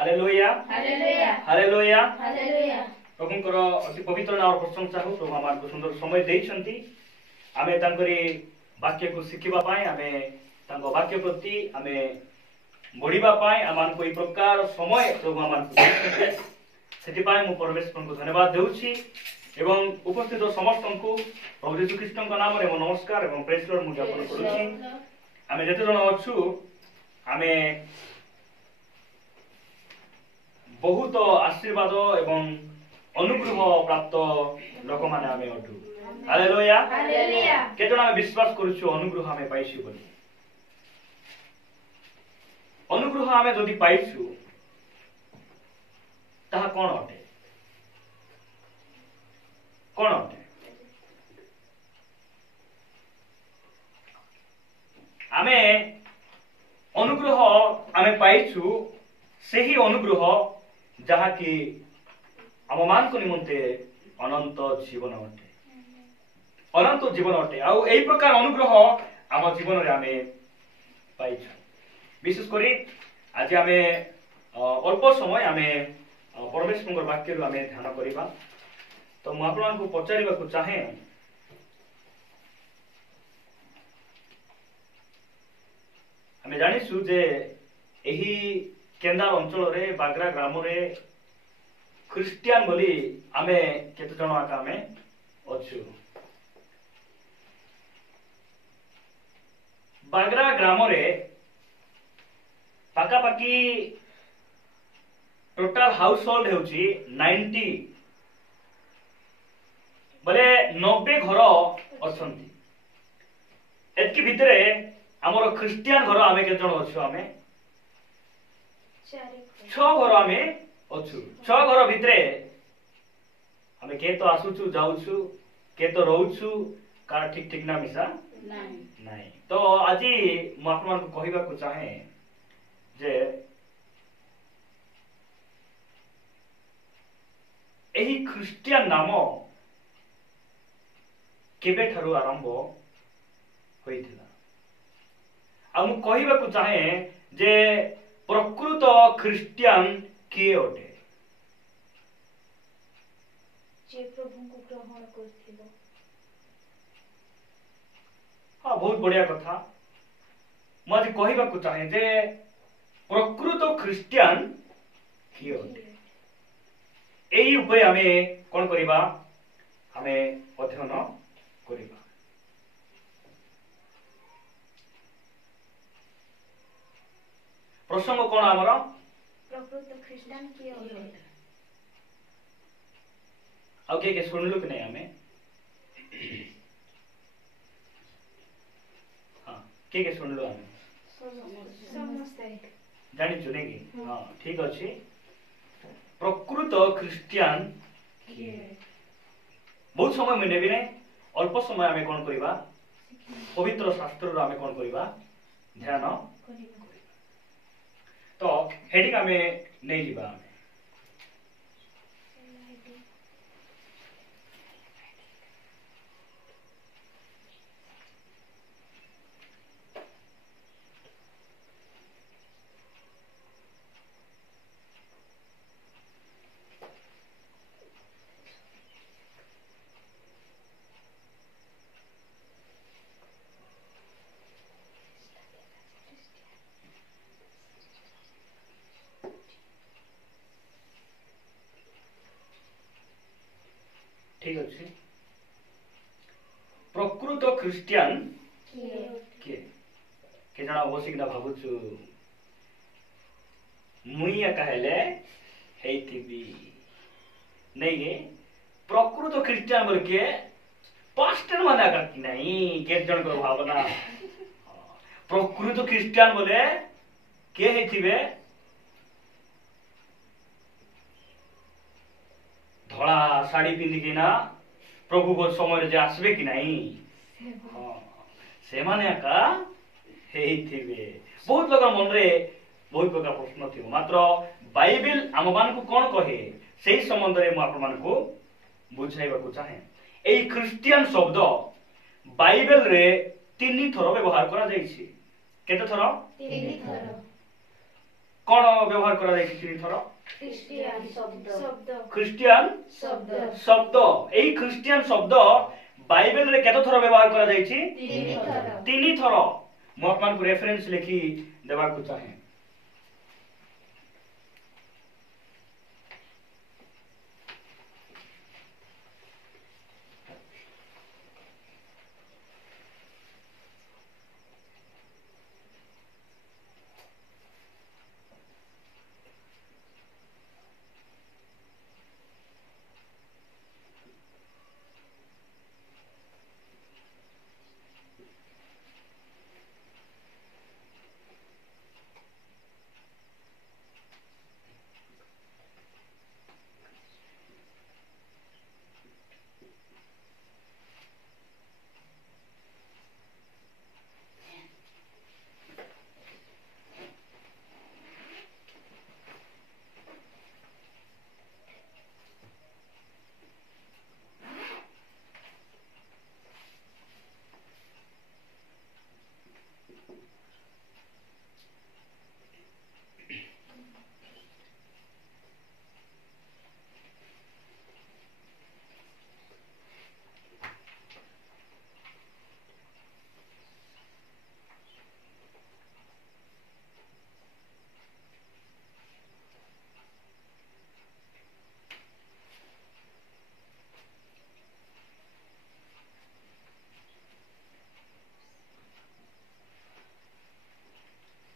Hallelujah hallelujah hallelujah hallelujah प्रभुंकर अति पवित्र नाम प्रशंसा हो। प्रभु आमको सुंदर समय देइछंती आमे तांकरी वाक्य को शिखिबा पाए आमे तांको वाक्य प्रति आमे बढ़िबा पाए आमानको ई प्रकार समय प्रभु आमानको सेति पाए मु परमेश्वर को धन्यवाद देउछि एवं उपस्थित समस्त को प्रभु यीशु ख्रीष्ट नाम रे नमस्कार एवं प्रेज लॉर्ड मु ज्ञापन करूछि। आमे जते जण अछु आमे बहुत आशीर्वाद एवं अनुग्रह प्राप्त लोक माने आमे अटु। हालेलुया हालेलुया केजण आमे विश्वास करूछु अनुग्रह आमे पाइछु बोली। अनुग्रह आमे जदि पाइछु ताहा कोन अटे कोन अटे आमे अनुग्रह आमे पाइछु सेही अनुग्रह जहा कि आम मान को निमंते अनंत जीवन अटे अनंत जीवन अटे आउ एई प्रकार अनुग्रह आम जीवन रे आमे पाइछु। विशेष करी आज आमे अल्प समय आमे परमेश्वर वाक्य रु आमे ध्यान करिबा। तो मु आपन को पचारिबा को चाहे आमे जानिसु जे एही केंदार अंचल रे बागरा ग्राम रे ख्रिस्टियन बोली आमे केते जण आका आमे अछु। बागरा ग्राम रे पाका पाकी टोटल हाउस होल्ड हेउची 90 बोले 90 घर अछंती। एतकी भितरे हमर ख्रिस्टियन घर आमे केते जण अछु आमे 6 घर आमे अछु। 6 घर भितरे आमे के तो आसुछु जाउछु के तो रहउछु का ठीक ठीक ना मिसा नहीं। तो आजी मु आपन को कहिबा को चाहे जे एही ख्रिस्टियन नाम केबे ठारू आरंभ होइथिला। आ मु कहिबा को चाहे जे प्रकृत ख्रिस्टियन किए अटे जे प्रभु को ग्रहण करथिबो। हाँ बहुत बढ़िया कथा। मु आज कहिबा को चाहे जे प्रकृत ख्रिस्टियन किए अटे एई उपाय आमे कोन करिबा आमे अध्ययन करिबा। प्रसंग कोन हमर प्रकृत ख्रिस्टियन किए अटे ओके के सुनलु कि नहीं आमे हाँ के सुनलु आमे समस्ते जानि चुने की हाँ ठीक अछि। प्रकृत ख्रिस्टियन बहुत समय में नेबी नहीं अल्प समय आमे कोन करिबा पवित्र शास्त्र रो आमे कोन करिबा ध्यान तो हेडिंग आमे नै जिबा आमे ठीक अच्छे। प्रकृत ख्रिस्टियन के जना बसिकना भाबुछु मुई कहले हेइथिबी नहीं गे प्रकृत ख्रिस्टियन बोल के पास्टर माने का कि नहीं के जन को भावना प्रकृत ख्रिस्टियन बोले के हेथिबे धड़ा साड़ी पिंधिकी ना प्रभु को समय जे आसबे कि नहीं हाँ से माने का हेथिबे। बहुत लोग मन रे बहुत प्रकार प्रश्न थी मात्र बाइबल आम मान को कौन कहे से संबंध में मु आपण मान को बुझाइबा को चाहे। एई ख्रिस्टियन शब्द बाइबल रे 3 थर व्यवहार करा जाइछि। केते थर? 3 थर। कौन व्यवहार करा जाय 3 थर ख्रिस्टियान शब्द ख्रिस्टियान शब्द शब्द एई ख्रिस्टियान शब्द बाइबल रे केतो थर व्यवहार करा जाय छी 3 थर मो आपन को रेफरेंस लिखि देबा को चाहे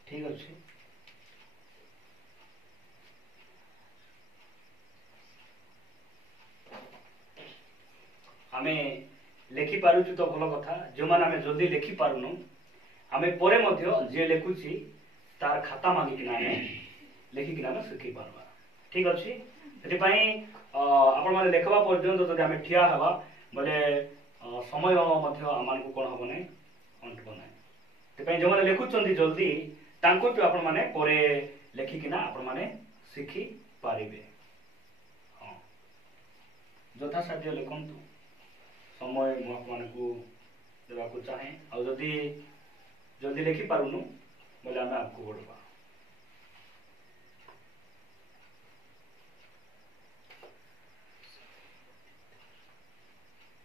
ठीक अछि आमे लेखि पारुछु तो भलो कथा जो माने आमे जल्दी लेखि पारुनु आमे परे मध्य जे लेखुछि तार खाता मांगी कि नामे लेखि कि नामे सिखि पारबा ठीक अछि सेति पई आपण माने लेखबा पर्यंत जदि आमे ठिया हवा बोले समय मध्य आमान को कोन हबो नै अंत बनै ते पई जो माने लेखुछंती जल्दी तांको तो आपण माने परे लेखि कि ना आपण माने सिखि पारिबे हां जथा साध्य लेखंतु समय मो आपन को देबा को चाहे आ जदी जल्दी लेखि पारुनु बोले आमे आपको बोलबा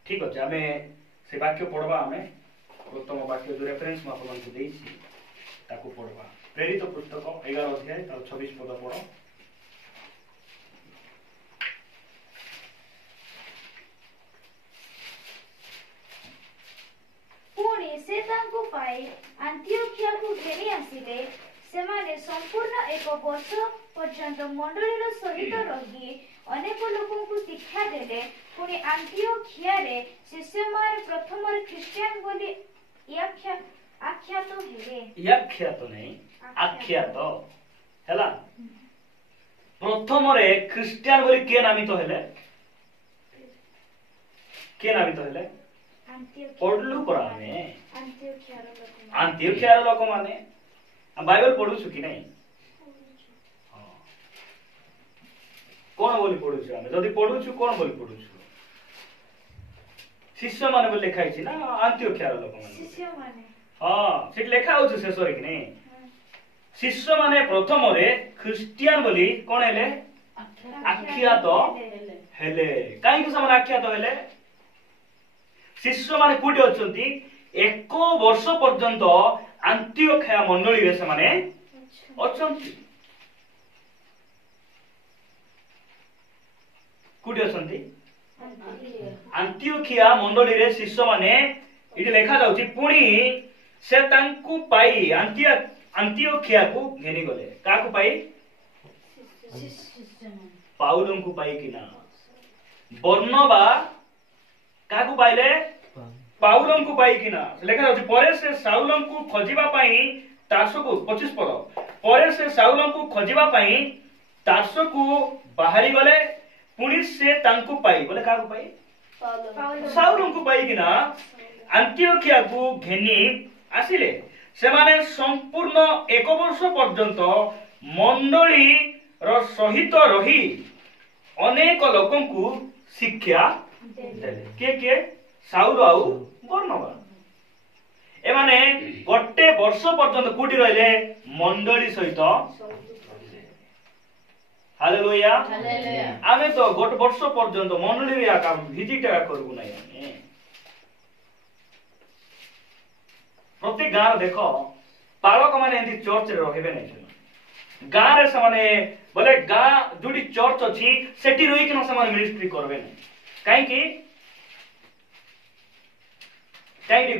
ठीक अछि आमे से वाक्य पढबा आमे प्रथम वाक्य जो रेफरेंस मो आपन को देइछि ताको पढबा प्रेरित पुस्तक 11 अध्याय तार 26 पद पढो पुणी से तांको पाई अंत्योखिया को घेनी आसिले सेमाने संपूर्ण एक वर्ष पर्यंत मंडलीर सहित रही अनेक लोकों को शिक्षा देले पुणी अंत्योखिया रे शिष्यमान प्रथम ख्रिस्टियन बोली आख्यात हेले आख्यात नहीं आख्यात हैला प्रथम रे ख्रिस्टियन बोली के नामित हेले के नामित हेले पढ़लु परा में अंत्योखियार लोक माने बाइबल पढु छु कि नहीं हां कोन बोली पढु छु हम जदी पढु छु कोन बोली पढु छु शिष्य माने बोली लिखाई छी ना अंत्योखियार लोक माने शिष्य माने हां सिट लेखा हो छु शेष रे कि नहीं शिष्य माने प्रथम रे ख्रिस्टियन बोली कोन हेले आख्यात हेले काई को समान आख्यात हेले शिष्य माने कोठी अछंती 1 वर्ष पर्यंत अंत्योखिया मंडली रे से माने अछंती कोठी अछंती अंत्योखिया मंडली रे शिष्य माने इडी लेखा जाउची पुणी से तांकु पाई अंत्योखिया को घेनी गले काकु पाई पाउलम को पाई किना बर्नबा काकु पाइले पाउलम को पाई किना लेखा जाउची परे से साउलम को खोजिबा पाई तारसो को 25 पद परे से साउलम को खोजिबा पाई तारसो को बाहरी गले पुणी से तांकु पाई बोले काकु पाई साउलम को पाई किना अंत्योखिया को घेनी आसिले से माने संपूर्ण 1 वर्ष पर्यंत मंडली रो सहित रही अनेक लोकन को शिक्षा देले के साउल आउ बर्नबा ए माने गोटे वर्ष पर्यंत कोठी रहले मंडली सहित हालेलुया हालेलुया आमे तो गोट वर्ष पर्यंत मंडली रे आका विजिट करबु नै आमे प्रत्येक गाँव देख पालक माने एंती चर्च रे रहिबे नै गाँ रे समाने बोले गाँ जोडी चर्च अछि सेठी रहि कि समान मिनिस्ट्री करबे नै काहे कि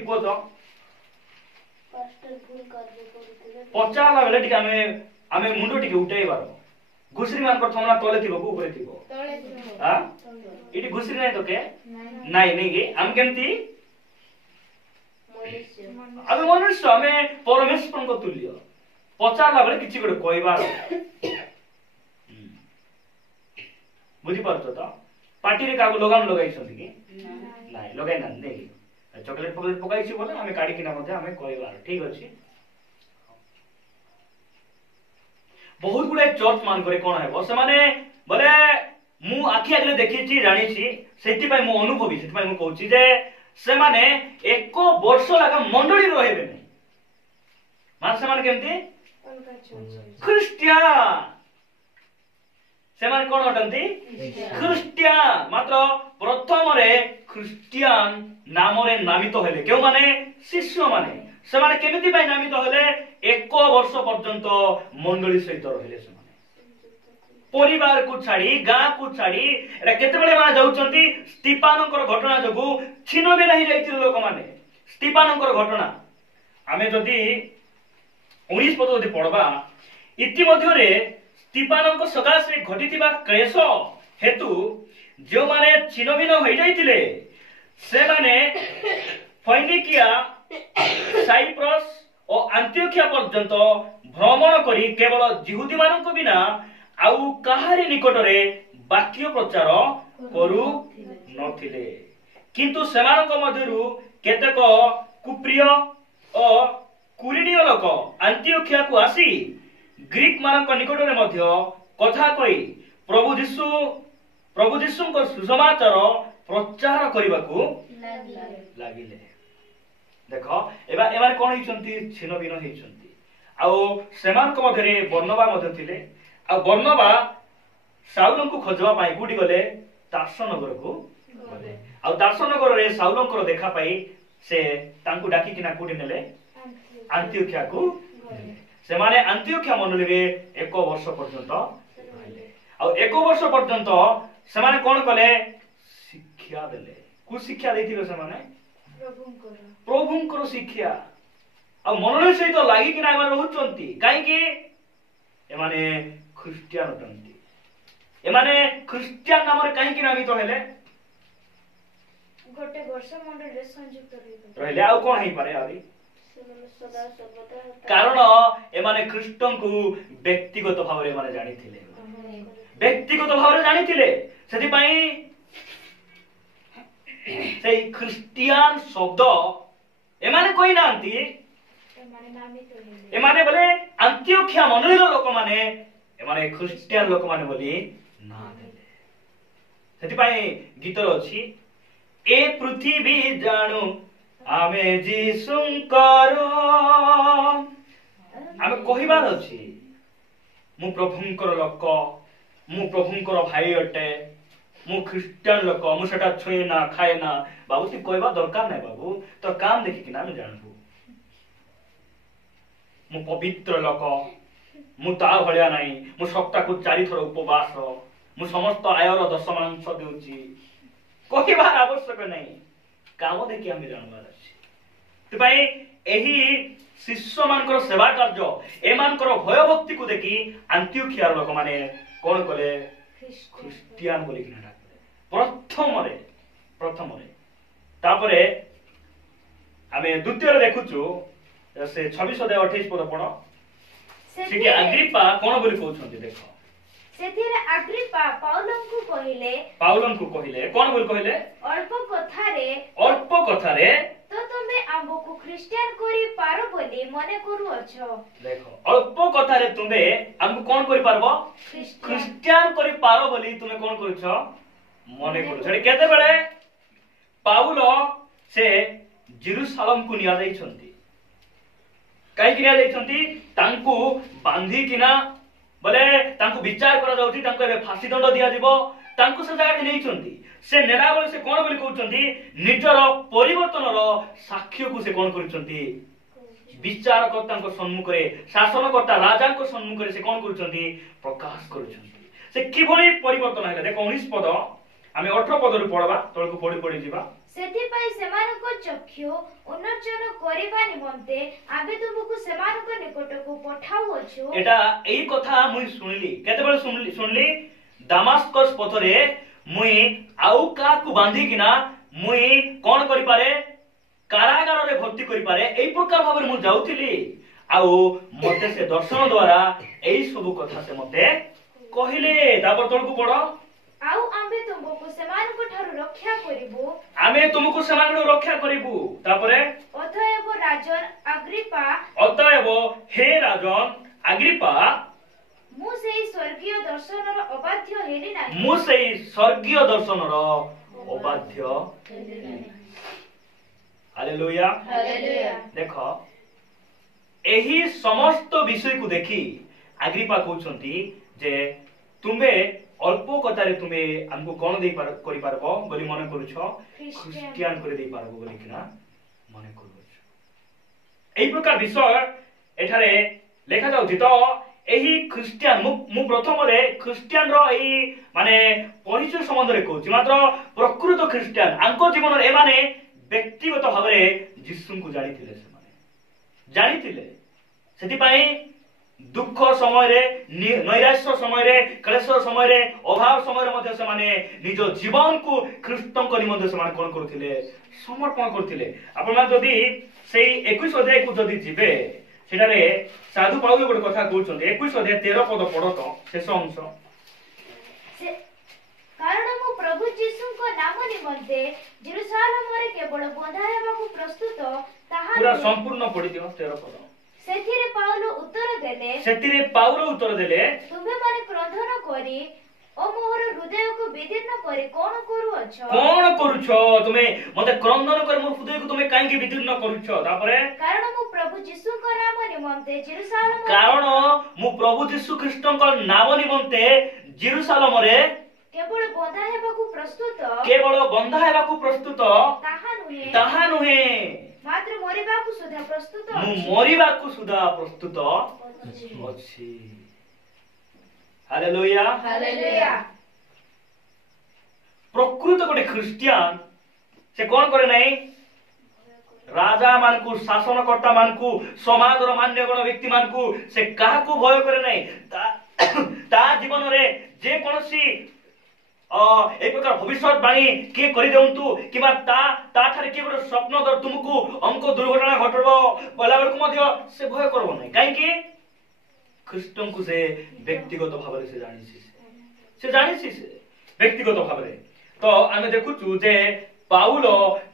को तो पचाला बेले टिके आमे मुंडो टिके उठाइबार घुसरी मान पर थमला तले थिबो को ऊपर थिबो हां इटी घुसरी नै तो के नाही नै के हम केमती अबे मनुष्य हमें परमेश्वर को तुल्य पचाला बेले किछि गोटे कहबार बुझी परतो तो पार्टी रे कागो लगाम लगाई छथि कि नाही लगाई ना नै चॉकलेट पकाई छी बोले हमें काडी किना मध्ये हमें कहबार ठीक अछि बहुत गुडे चर्च मान करे कोन हेबो से माने बोले मु आखि आगले देखि छी जानि छी सेति पय मु अनुभवी सेति पय मु कहू छी जे से माने एको वर्ष लगा मंडली रहबे नै मान से माने केमती क्रिश्चियन से माने कोन अटंती क्रिश्चियन मात्र प्रथम रे क्रिश्चियन नाम रे नामित हेले केउ माने शिष्य माने से माने केमिति पय नामित हेले एक वर्ष पर्यंत मंडली सहित रहिले से माने परिवार को छाड़ी गाँ को छाड़ी एटा केते बेले माने जाउचंती स्टीफानकर घटना जगु छिनो बे रहि जाइतिल लोक माने स्टीफानकर घटना आमे जदी 19 पद जदी पढबा इति मध्य रे स्टीफानक सकाशे घटितिबा क्लेश हेतु जो माने छिनो बिनो होई जाइतिले से माने फैनिकिया साइप्रस और अंत्योखिया पर्यंत भ्रमण करी केवल जिहुदी मानक बिना आउ काहारी निकट रे वाक्य प्रचार करू नथिले किंतु सेमानक मध्यरु केतेक कुप्रिय और कुरिनिय लोक अंत्योखिया को आसी ग्रीक मानक निकट रे मध्य कथा कहि प्रभु यीशु को सुसमाचार प्रचार करबाकू लागिले देखो एबा एबार कोन हिचंती छिनो बिनो हिचंती आ सेमान को मधरे बर्नबा मध्य थिले आ बर्नबा साउलन को खोजवा पाई गुडी गले दार्शनगर को गले आ दार्शनगर रे साउलंकर देखा पाई से तांकु डाकी किना गुडी नेले अंत्योखिया को से माने अंत्योखिया मंडली रे एक वर्ष पर्यंत रहले आ एक वर्ष पर्यंत से माने कोन कले शिक्षा देले को शिक्षा देथिले से माने प्रभुंकर शिक्षा आ मनरे सहित लागि कि ना एमाने रहउचंती काहे कि एमाने क्रिश्चियन अटंती एमाने क्रिश्चियन नाम रे काहे कि नामित हेले गोटे वर्ष मंडल रे संयुक्त रहले आ कोन हेई पारे आबी कारण एमाने ख्रीष्टन को व्यक्तिगत भाव रे माने जानिथिले व्यक्तिगत भाव रे जानिथिले सेति पई से क्रिश्चियन शब्द एमाने कोई नांती एमाने बोले अंत्योखिया मंडली लोक माने एमाने क्रिश्चियन लोक माने बोली ना देले सेति पई गीतर अछि ए पृथ्वी जानू आमे जीसुंकर आमे कहिबार अछि मु प्रभुंकर लोक मु प्रभुंकर भाई अटे मु क्रिश्चियन लोक मु सेटा छुए ना खाए ना बाबू ती कहबा दरकार नै बाबू तो काम देखि कि ना हम जानबू मु पवित्र लोक मु ता भलिया नाही मु सप्ताह को 4 थर उपवास मु समस्त आयर दशमांश देउची कहबा आवश्यक नै काम देखि हम जानबार अछि त भाई एही शिष्य मानकर सेवा कार्य ए मानकर भय भक्ति को देखि अंत्योखिया लोक माने कोन कले क्रिश्चियन बोली कि ना प्रथम रे तापरे आमे द्वितीय रे देखुछु से 26 अध्याय 28 पद पढ सेठी अग्रिप्पा कोन बोली कहउछन्ती देखो सेथिरे अग्रिप्पा पाउलन को कहिले कोन बोली कहिले अल्प कथा रे तो तमे आम्बो को क्रिश्चियन करी पारो बोली मने करू अछो देखो अल्प कथा रे तुमे आम्बो कोन करी पारबो क्रिश्चियन करी पारो बोली तुमे कोन करूछो मने करू छडी केते बेले पाउल से जेरूशलेम को निया जाइछन्ती काई किना जाइछन्ती तांकू बांधी किना बोले तांको विचार करा जाउची तांको एबे फांसी दंड दिया जीवो तांको से जगह नेइचंती से नेला बोले से कोन बोली कहउचंती निजर परिवर्तनर साक्ष्य को से कोन करूचंती विचारकर्तांको सम्मुखरे शासनकर्ता राजांको सम्मुखरे से कोन करूचंती प्रकाश करूचंती से किभली परिवर्तन हैला देखो 19 पद आमे 18 पद रु पढबा तळको पढी पढी जिबा सेथिपाई सेमानको चक्षु उन्नोचन करिबा निमंते आबे तुमको सेमानको निकटको पठाउछु एटा एई कथा मुई सुनली केतेबेले सुनली दामास्कस पथरे मुई आउ काकु बांधी किना मुई कोन करि पारे कारागार रे भर्ती करि पारे एई प्रकार भाबरे मु जाउथिली आउ मते से दर्शन द्वारा एई सब कथा से मते कहिले तापर तळको पढो आउ आम्बे तुमको सेमानको ठारु रक्षा करिबो आमे तुमको सेमानको रक्षा करिबु तापरे अतएव राजन अग्रिपा अतएव हे राजन अग्रिपा मु सेई स्वर्गीय दर्शनर अबाध्य हेली नाही मु सेई स्वर्गीय दर्शनर अबाध्य हेली नाही हालेलुया हालेलुया देखो एही समस्त विषय को देखी अग्रिपा कहउछंती जे तुमे अल्प कथारे तुमे हमको कोन दे करि पारबो बोली मने करूछो क्रिश्चियन करे दे पारबो बोली किना मने करूछो एई प्रकार विषय एठारे लेखा जाउछि तो एही क्रिश्चियन मु प्रथम रे क्रिश्चियन रो एही माने परिचय संबंध रे कहउछि मात्र प्रकृत क्रिश्चियन आंको जीवन रे माने व्यक्तिगत भाबरे यीशु को जानिथिले से माने जानिथिले सेति पई दुख समय रे नैराश्य समय रे क्लेश समय रे अभाव समय रे मध्ये से माने निज जीवन को ख्रीष्टन को निमंते से माने कोन करथिले समर्पण करथिले आपण मान जदी सेई 21 अध्याय को जदी जिबे सेटा रे साधु पाउल गोटे कथा कहउछन 21 अध्याय 13 पद पढो तो शेष अंश कारण मु प्रभु यीशु को नाम निमंते जेरूशलेम रे केवल बंधा हेबाकू प्रस्तुत ताहा पूरा संपूर्ण पढि दियो 13 पद सेथिरे पाउल उत्तर देले तुमे माने क्रंदन करी ओ मोहर हृदय को विदीर्ण करी कोन करूछो तुमे मते क्रंदन करी मोर हृदय को तुमे काहे विदीर्ण करूछो तापरे कारण मु प्रभु यीशु को नाम निमंते जेरूशलेम कारण मु प्रभु यीशु ख्रीष्टन को नाम निमंते जेरूशलेम रे केवल बंधा हेबाकू प्रस्तुत ताहा नुहे मात्र मरिबाकू सुधा प्रस्तुत अछि हालेलुया हालेलुया प्रकृत गोटे क्रिश्चियन से कोन करे नै राजा मानकू शासनकर्ता मानकू समाजर मान्यगण व्यक्ति मानकू से काहाकू भय करे नै ता जीवन रे जे कोनसी एक प्रकार भविष्यवाणी के करि देउंतु किबा ता ठारे के गोटे स्वप्न दर तुमको अंक दुर्घटना घटबो बोला बेलको मध्य से भय करबो नै काहे कि ख्रीष्टन को से व्यक्तिगत भाव से जानिछि से व्यक्तिगत भाव तो आमे देखुछु जे पाउल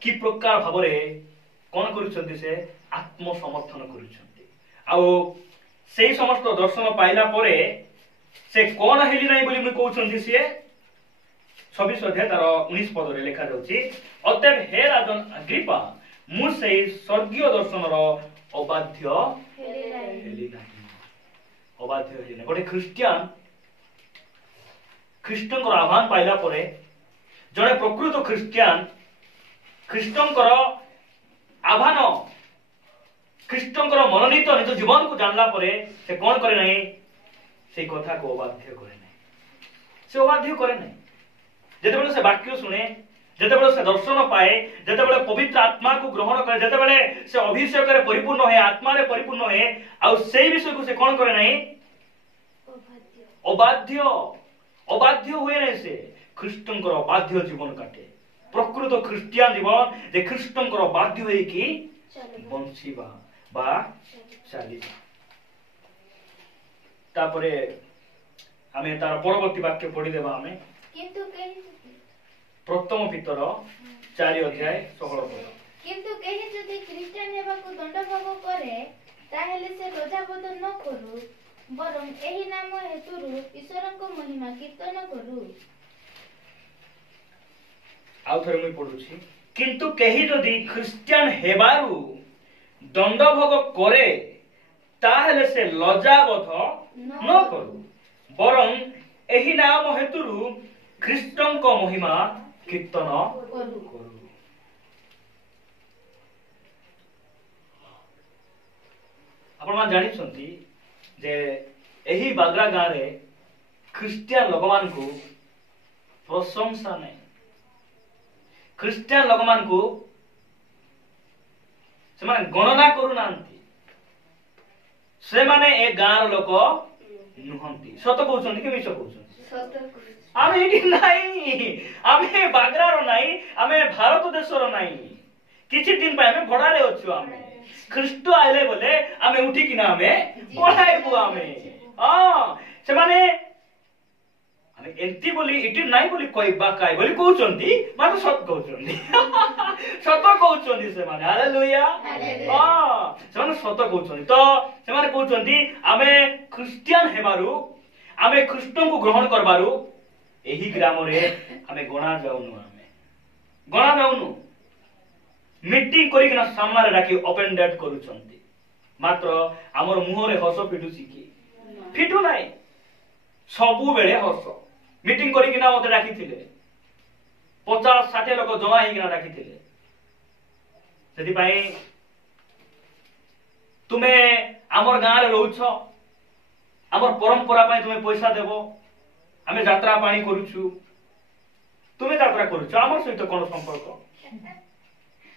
की प्रकार भाव कोन करूछन्ती से आत्म समर्थन करूछन्ती आ सेही समस्त दर्शन पाइला परे से कोन हेली नै बोली म कहउछन्ती से 26 अध्याय तार 19 पद रे लिखा जाउछि अतएव हे राजन अग्रिपा मु सेही स्वर्गीय दर्शनर अबाध्य हेली नाही अबाध्य हेली नाही गोटे क्रिश्चियन ख्रीष्टंकर आह्वान पाइला परे जड़े प्रकृत क्रिश्चियन ख्रीष्टंकर आह्वान ख्रीष्टंकर मनोनीत निज जीवन को जानला परे से कोन करे नाही से कथा को अबाध्य करे नाही से अबाध्य करे नाही जेतेबेले से वाक्य सुने जेतेबेले से दर्शन पाए जेतेबेले पवित्र आत्मा को ग्रहण करे जेतेबेले से अभिषेक रे परिपूर्ण है आत्मा रे परिपूर्ण है आ सेही विषय को से कोन करे नाही अबाध्य हुए नहीं से ख्रीष्टंकर अबाध्य जीवन काटे प्रकृत क्रिश्चियन जीवन जे ख्रीष्टंकर बाध्य होई कि बंसीबा बा चालीबा तापरे हमें तार परवर्ती वाक्य पढ़ी देबा हमें किंतु प्रथम पितर 4 अध्याय 16 पद किंतु केहि जदि ख्रीष्टियान हेबाकू दंडभाव करे ताहेले से लज्जाबोध न करू बरं एही नाम हेतुरु ईश्वरको महिमा कीर्तन करू आउ थरे मैं पढुछि किंतु केहि जदि ख्रीष्टियान हेबारु दंडभोग करे ताहेले से लज्जाबोध न करू ବରଂ ଏହି ନାମ ହେତୁରୁ ଖ୍ରୀଷ୍ଟଙ୍କ ମହିମା କୀର୍ତ୍ତନ କରୁ। ଆପଣମାନେ ଜାଣିଛନ୍ତି ଯେ ଏହି ବାଗ୍ରା ଗାଁରେ ଖ୍ରୀଷ୍ଟିଆନ ଲୋକମାନଙ୍କୁ ପ୍ରଶଂସା ନାହିଁ। ଖ୍ରୀଷ୍ଟିଆନ ଲୋକମାନଙ୍କୁ ସେମାନେ ଗଣନା କରୁନାହାନ୍ତି। ସେମାନେ ଏ ଗାଁର ଲୋକ ନୁହନ୍ତି। ସତ କହୁଛନ୍ତି କି ମିଛ କହୁଛନ୍ତି? ଆମେ ଏଠି ନାହିଁ, ଆମେ ବାଗ୍ରାର ନାହିଁ, ଆମେ ଭାରତ ଦେଶର ନାହିଁ। କିଛି ଦିନ ପାଇଁ ଆମେ ଭଡ଼ାରେ ଅଛୁ। ଆମେ ଖ୍ରୀଷ୍ଟ ଆଇଲେ ବୋଲେ ଆମେ ଉଠିକିନା ଆମେ ପଢାଇବୁ। ଆମେ ସେମାନେ ଆମେ ଏମିତି ବୋଲି ଏଠି ନାହିଁ ବୋଲି କହିବା କାଇ ବୋଲି କହୁଛନ୍ତି, ମାତ୍ର ସତ କହୁଛନ୍ତି। ସତ କହୁଛନ୍ତି ସେମାନେ। ହାଲେଲୁୟା। ସେମାନେ ସତ କହୁଛନ୍ତି। ତ ସେମାନେ କହୁଛନ୍ତି ଆମେ ଖ୍ରୀଷ୍ଟିଆନ ହେବାରୁ, ଆମେ ଖ୍ରୀଷ୍ଟଙ୍କୁ ଗ୍ରହଣ କରବାରୁ ଏହି ଗ୍ରାମରେ ଆମେ ଗଣା ଯାଉନୁ। ଆମେ ଗଣା ଯାଉନୁ। ମିଟିଂ କରିକିନା ସାମ୍ନାରେ ଡାକି ଓପେନ ଡେଟ୍ କରୁଛନ୍ତି, ମାତ୍ର ଆମର ମୁହଁରେ ହସ ଫିଟୁଛି କି? ଫିଟୁ ନାହିଁ। ସବୁବେଳେ ହସ। ମିଟିଂ କରିକିନା ମତେ ଡାକିଥିଲେ, 50-60 ଲୋକ ଜମା ହେଇକିନା ଡାକିଥିଲେ। ସେଥିପାଇଁ ତୁମେ ଆମର ଗାଁରେ ରହୁଛ, ଆମର ପରମ୍ପରା ପାଇଁ ତୁମେ ପଇସା ଦେବ, ଆମେ ଯାତ୍ରା ପାଣି କରୁଛୁ, ତୁମେ ଯାତ୍ରା କରୁଛ, ଆମର ସହିତ କଣ ସମ୍ପର୍କ?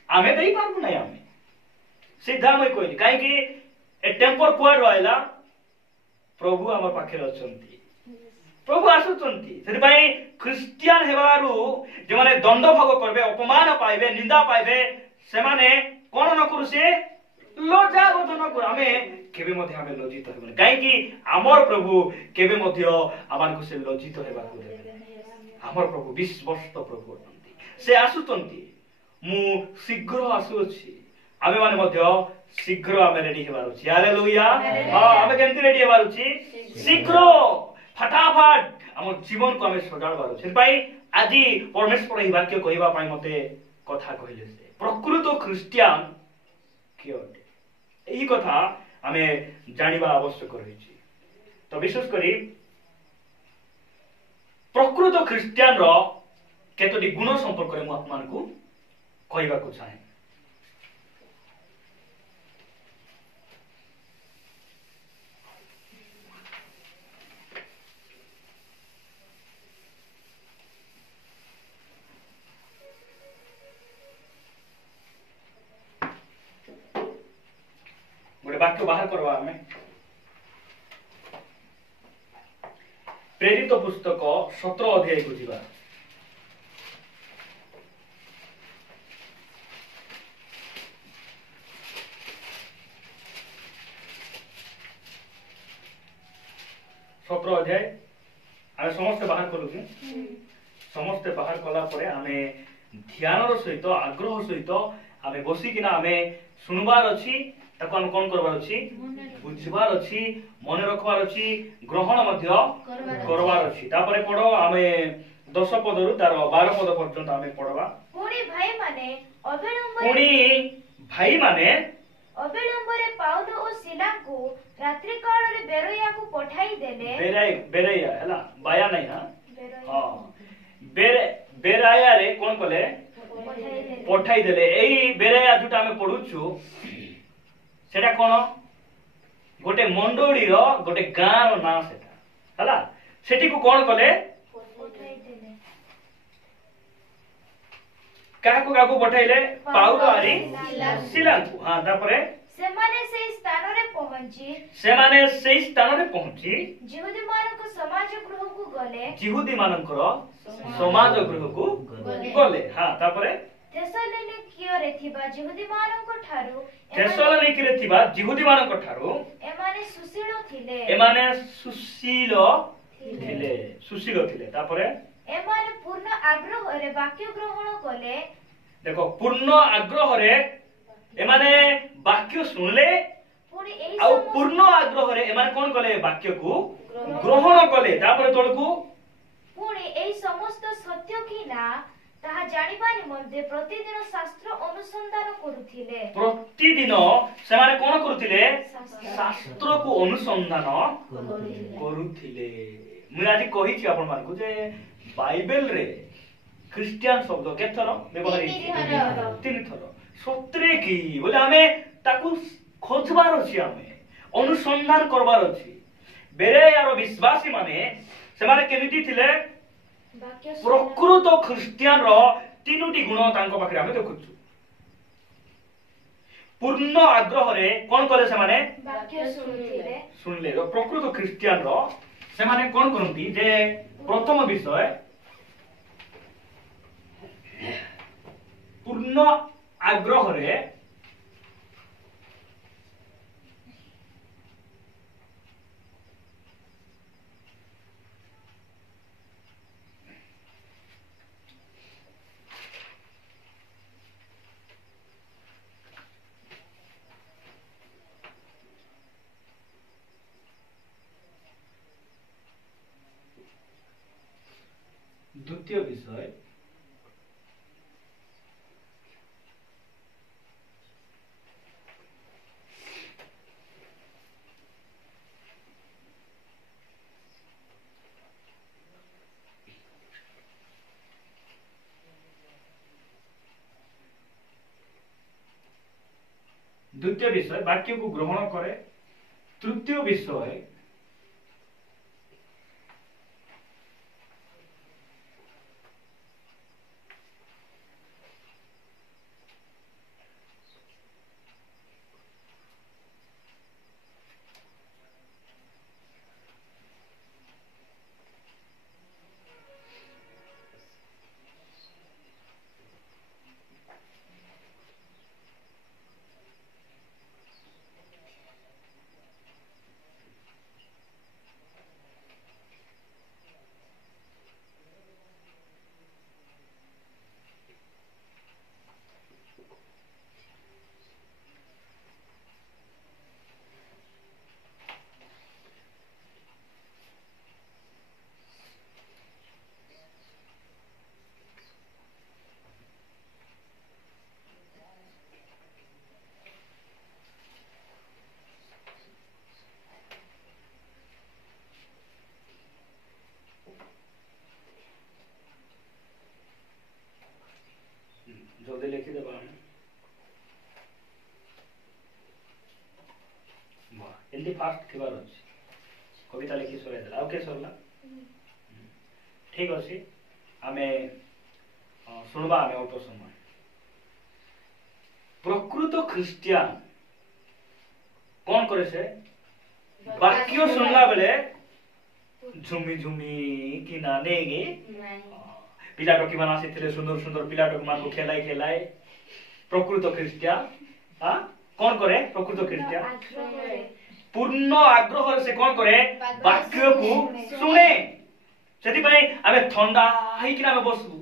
ଆମେ ଦେଇପାରିବୁ ନାହିଁ। ଆମେ ସିଧା ମୁଁ କହିଲି, କାହିଁକି ଏ ଟେମ୍ପର କୁଆଡୁ ଆଇଲା? ପ୍ରଭୁ ଆମ ପାଖରେ ଅଛନ୍ତି, ପ୍ରଭୁ ଆସୁଛନ୍ତି। ସେଥିପାଇଁ ଖ୍ରୀଷ୍ଟିଆନ ହେବାରୁ ଯେଉଁମାନେ ଦଣ୍ଡ ଭୋଗ କରିବେ, ଅପମାନ ପାଇବେ, ନିନ୍ଦା ପାଇବେ, ସେମାନେ କଣ ନ କରୁ? ସେ ଲଜ୍ଜା ବୋଧ ନ କରୁ। ଆମେ କେବେ ମଧ୍ୟ ଆମେ ଲଜ୍ଜିତ ହେବୁନି, କାହିଁକି ଆମର ପ୍ରଭୁ କେବେ ମଧ୍ୟ ଆମକୁ ସେ ଲଜ୍ଜିତ ହେବାକୁ ଦେବେ। ଆମର ପ୍ରଭୁ ବିଶ୍ୱସ୍ତ ପ୍ରଭୁ ଅଛନ୍ତି। ସେ ଆସୁଛନ୍ତି, ମୁଁ ଶୀଘ୍ର ଆସୁଅଛି। ଆମେ ମାନେ ମଧ୍ୟ ଶୀଘ୍ର ଆମେ ରେଡି ହେବାର ଅଛି। ହାଲେଲୁୟା। ଆମେ କେମିତି ରେଡି ହେବାର ଅଛି? ଶୀଘ୍ର, ଫଟାଫଟ ଆମ ଜୀବନକୁ ଆମେ ସଜାଡ଼ବାର ଅଛି। ସେଥିପାଇଁ ଆଜି ପରମେଶ୍ୱର ଏହି ବାକ୍ୟ କହିବା ପାଇଁ ମତେ କଥା କହିଲେ। ସେ ପ୍ରକୃତ ଖ୍ରୀଷ୍ଟିଆନ କିଏ ଅଟେ, ଏହି କଥା ଆମେ ଜାଣିବା ଆବଶ୍ୟକ ରହିଛି। ତ ବିଶେଷ କରି ପ୍ରକୃତ ଖ୍ରୀଷ୍ଟିଆନର କେତୋଟି ଗୁଣ ସମ୍ପର୍କରେ ମୁଁ ଆପଣମାନଙ୍କୁ କହିବାକୁ ଚାହେଁ। ଗୋଟେ ବାକ୍ୟ ବାହାର କରିବା। ଆମେ ପ୍ରେରିତ ପୁସ୍ତକ 17 ଅଧ୍ୟାୟକୁ ଯିବା। ଅଧ୍ୟାୟ ଆମେ ସମସ୍ତେ ବାହାର କରୁଛୁ। ସମସ୍ତେ ବାହାର କଲା ପରେ ଆମେ ଧ୍ୟାନର ସହିତ, ଆଗ୍ରହ ସହିତ ଆମେ ବସିକିନା ଆମେ ଶୁଣିବାର ଅଛି, ତାକୁ ଆମେ କଣ କରିବାର ଅଛି? ବୁଝିବାର ଅଛି, ମନେ ରଖିବାର ଅଛି, ଗ୍ରହଣ ମଧ୍ୟ କରିବାର ଅଛି। ତାପରେ ପଢ, ଆମେ 10 ପଦରୁ ତାର 12 ପଦ ପର୍ଯ୍ୟନ୍ତ ଆମେ ପଢବା। ପୁଣି ଭାଇମାନେ ଅବିଳମ୍ବରେ ପାଉଲ ଓ ସିଲାଙ୍କୁ ରାତ୍ରି କାଳରେ ବେରୟାକୁ ପଠାଇ ଦେଲେ। ବେରୟା ହେଲା, ବାୟା ନାହିଁ। ହଁ, ବେରାୟାରେ କଣ କଲେ? ପଠାଇ ଦେଲେ। ଏଇ ବେରୟା ଯୋଉଟା ଆମେ ପଢୁଛୁ, ସେଟା କଣ? ଗୋଟେ ମଣ୍ଡଳୀର, ଗୋଟେ ଗାଁର ନାଁ ସେଟା ହେଲା। ସେଠିକୁ କଣ କଲେ? କାହାକୁ କାହାକୁ ପଠାଇଲେ? ପାଉଲ ଆରି ସିଲାଙ୍କୁ। ହଁ, ତାପରେ ସେମାନେ ସେଇ ସ୍ଥାନରେ ପହଞ୍ଚି ଜିହୁଦୀ ମାନଙ୍କ ସମାଜ ଗୃହକୁ ଗଲେ। ଜିହୁଦୀ ମାନଙ୍କର ସମାଜ ଗୃହକୁ ଗଲେ। ହଁ, ତାପରେ ଥେସଲୋନିକିରେ ଥିବା ଜିହୁଦୀ ମାନଙ୍କ ଠାରୁ ଏମାନେ ସୁଶୀଳ ଥିଲେ। ତାପରେ ଏମାନେ ପୂର୍ଣ୍ଣ ଆଗ୍ରହରେ ବାକ୍ୟ ଗ୍ରହଣ କଲେ। ଦେଖ, ପୂର୍ଣ୍ଣ ଆଗ୍ରହରେ ଏମାନେ ବାକ୍ୟ ଶୁଣିଲେ, ଆଉ ପୂର୍ଣ୍ଣ ଆଗ୍ରହରେ ଏମାନେ କଣ କଲେ? ବାକ୍ୟକୁ ଗ୍ରହଣ କଲେ। ତାପରେ ତଳକୁ, ପୁଣି ଏହି ସମସ୍ତ ସତ୍ୟ କି ନା ତାହା ଜାଣିବା ନିମନ୍ତେ ପ୍ରତିଦିନ ଶାସ୍ତ୍ର ଅନୁସନ୍ଧାନ କରୁଥିଲେ। ପ୍ରତିଦିନ ସେମାନେ କଣ କରୁଥିଲେ? ଶାସ୍ତ୍ରକୁ ଅନୁସନ୍ଧାନ କରୁଥିଲେ। मुझे आज कही आपण मानकु जे बाइबल रे क्रिश्चियन शब्द केथर व्यवहार तीन थर सत्रे की बोले आमे ताकू खोजबार अछि आमे अनुसंधान करबार अछि बेरे यार विश्वासी माने से माने केमिति थिले प्रकृत ख्रिस्टियन रो तीनोटी गुण तांको पाखरे आमे देखुछु पूर्ण आग्रह रे कोन करे से माने वाक्य सुनले प्रकृत ख्रिस्टियन रो से माने कोन करंती जे प्रथम विषय पूर्ण आग्रह रे द्वितीय विषय वाक्य को ग्रहण करे तृतीय विषय जल्दी लिखी देबा एंती फास्ट थिबार अछि कविता लिखी सरे देला ओके सरला ठीक अछि आमे सुनबा आमे ऑटो समय प्रकृत ख्रिस्टियन कोन करे से वाक्य सुनला बेले झुमी झुमी कि ना नेगे पिला टोकी मान आसीथिले सुंदर सुंदर पिला टोक मान को खेलाय प्रकृत ख्रिस्टियन हां कोन करे प्रकृत ख्रिस्टियन पूर्ण आग्रह से कोन करे वाक्य को सुने सेति पई आमे ठंडा हाई कि आमे बसबु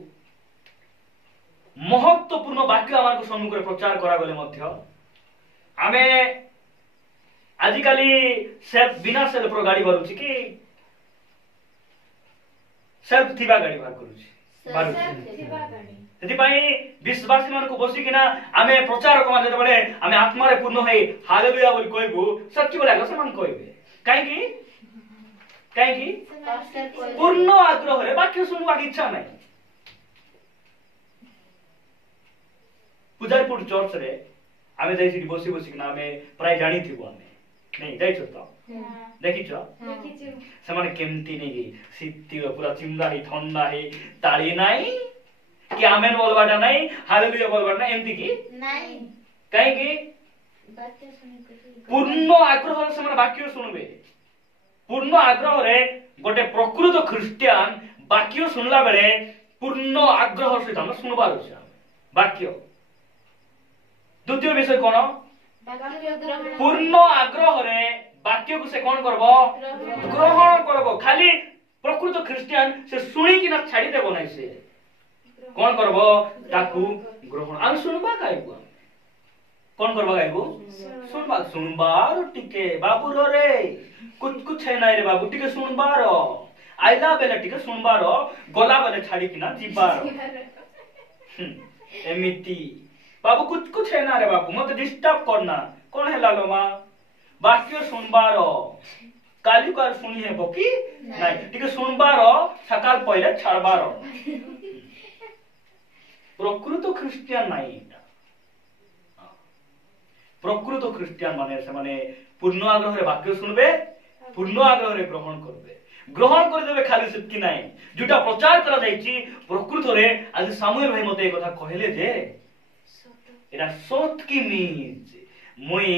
महत्वपूर्ण वाक्य आमार को सम्मुख रे प्रचार करा गले मध्य आमे आजिकाली सेल्फ बिना सेल्फ रो गाड़ी भरुछि कि सेल्फ थिबा गाड़ी बार करूछि विश्वासी मान को बसी किना आमे प्रचारक मान जते बळे आमे आत्मा रे पूर्ण होई हालेलुया बोली कहबो सच्ची बोला से मान कहबे काहे की पूर्ण आग्रह रे वाक्य सुनवा की इच्छा नै पुजारीपुर चर्च रे आमे जाई सिटी बसी बसी किना आमे प्राय जानी थिबो आमे नहीं जाई छ त देखिछो से माने केमती नै सिटी पूरा चिंदा ही ठंडा ही ताली नाही कि आमेन बोलबाटा नाही हालेलुया बोलबाटा नाही एमती की नाही काहे की वाक्य सुनि पूर्ण आग्रह से माने वाक्य सुनबे पूर्ण आग्रह रे गोटे प्रकृत ख्रिस्टियन वाक्य सुनला बेले पूर्ण आग्रह से हम सुनबार छै वाक्य द्वितीय विषय कोन पूर्ण आग्रह रे वाक्य को से कोन करबो ग्रहण करबो खाली प्रकृत ख्रिस्टियन से सुनी कि ना छाडी देबो नै से कोन करबो ताकू ग्रहण हम सुनबा काइबो कोन करबा काइबो सुनबार टिके बाबू रे कुछ है नै रे बाबू टिके सुनबार आइला बेले टिके सुनबार गला बेले छाडी कि ना जीबार एमिति बाबू कुछ है ना रे बाबू मत डिस्टर्ब करना कोन है लालो मा वाक्य सुनबार काली को सुनी है कि नहीं टिके सुनबार सकाल पहले छाड़बार प्रकृत ख्रिस्टियान नहीं प्रकृत ख्रिस्टियान माने से माने पूर्ण आग्रह वाक्य सुनबे पूर्ण आग्रह ग्रहण करबे ग्रहण कर देबे खाली सेतकी नहीं जोटा प्रचार करा जाईची प्रकृत रे आज सामुएल भाई मते एक कथा कहले जे एटा सत की मीज मुई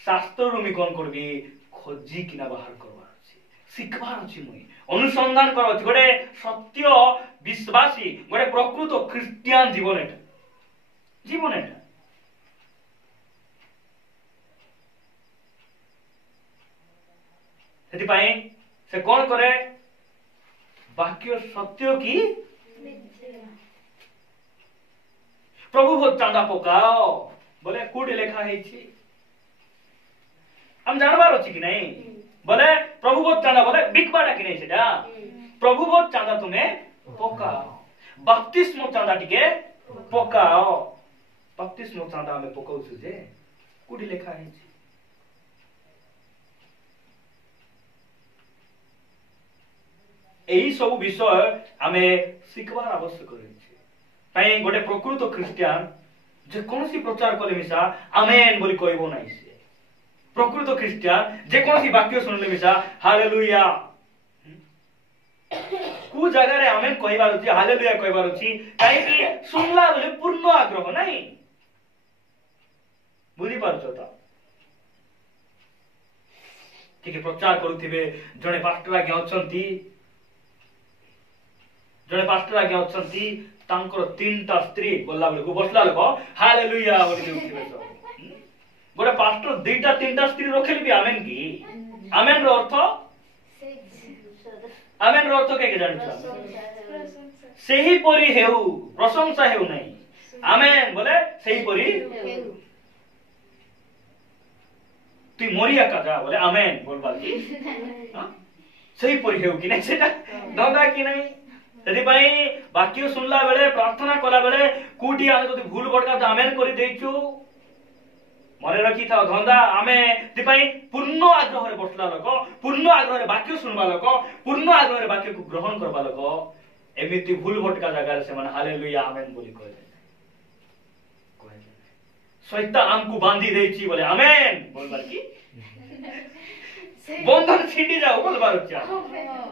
शास्त्र रुमी कोन करबी खोजी किना बाहर करबार अछि सिखबार अछि मुई अनुसंधान कर अछि गोटे सत्य विश्वासी गोटे प्रकृत ख्रिस्टियान जीवन एटा सेति पाए से कौन करे वाक्य सत्य की प्रभु भोग चांदा पकाओ बोले कोडे लेखा है छी हम जानबार अछि कि नहीं बोले प्रभु भोग चांदा बोले बिकबाटा कि नहीं सेटा प्रभु भोग चांदा तुम्हें पकाओ बपतिस्मो चांदा टिके पकाओ बपतिस्मो चांदा हमें पकाउ छु जे कोडे लेखा है छी एही सब विषय आमे शिखबार आवश्यक रही गोटे प्रकृत ख्रिस्टियान जे कोनसी प्रचार कले मिसा आमेन बोली कहबो नाही से प्रकृत ख्रिस्टियान जे कोनसी वाक्य सुनले मिसा हालेलुया कु जगह रे आमेन कहबार अछि हालेलुया कहबार अछि काहे कि सुनला बोले पूर्ण आग्रह नाही बुझी पारछो त कि प्रचार करूथिबे जणे पास्टर आगे अछंती जड़े पास्टर आगे अछंती तांकर तीनटा स्त्री बोलला बेले को बसला लोक हालेलुया बोली देउथिबे सब गोटे पास्टर दुईटा तीनटा स्त्री रखेले भी आमेन की आमेन रो अर्थ के जानि सेही परी हेउ प्रशंसा हेउ नहीं आमेन बोले सेही परी तू मोरिया का जा बोले आमेन बोलबा की सेही परी हेउ कि नहीं सेटा धंदा कि नहीं यदि वाक्य सुनला बेले प्रार्थना कला बेले कोटी आमे जदि भूल भटका तो आमेन करि देइछु मने रखी था धंदा आमे तिपाई पूर्ण आग्रह रे बसला लोक पूर्ण आग्रह रे वाक्य सुनबा लोक पूर्ण आग्रह रे वाक्य को ग्रहण करबा लोक एमिति भूल भटका जगह रे से माने हालेलुया आमेन बोली कहले शैतान हमको बांधी देइछि बोले आमेन बोलबार की बंधन छिंडी जाओ बोलबार अच्छा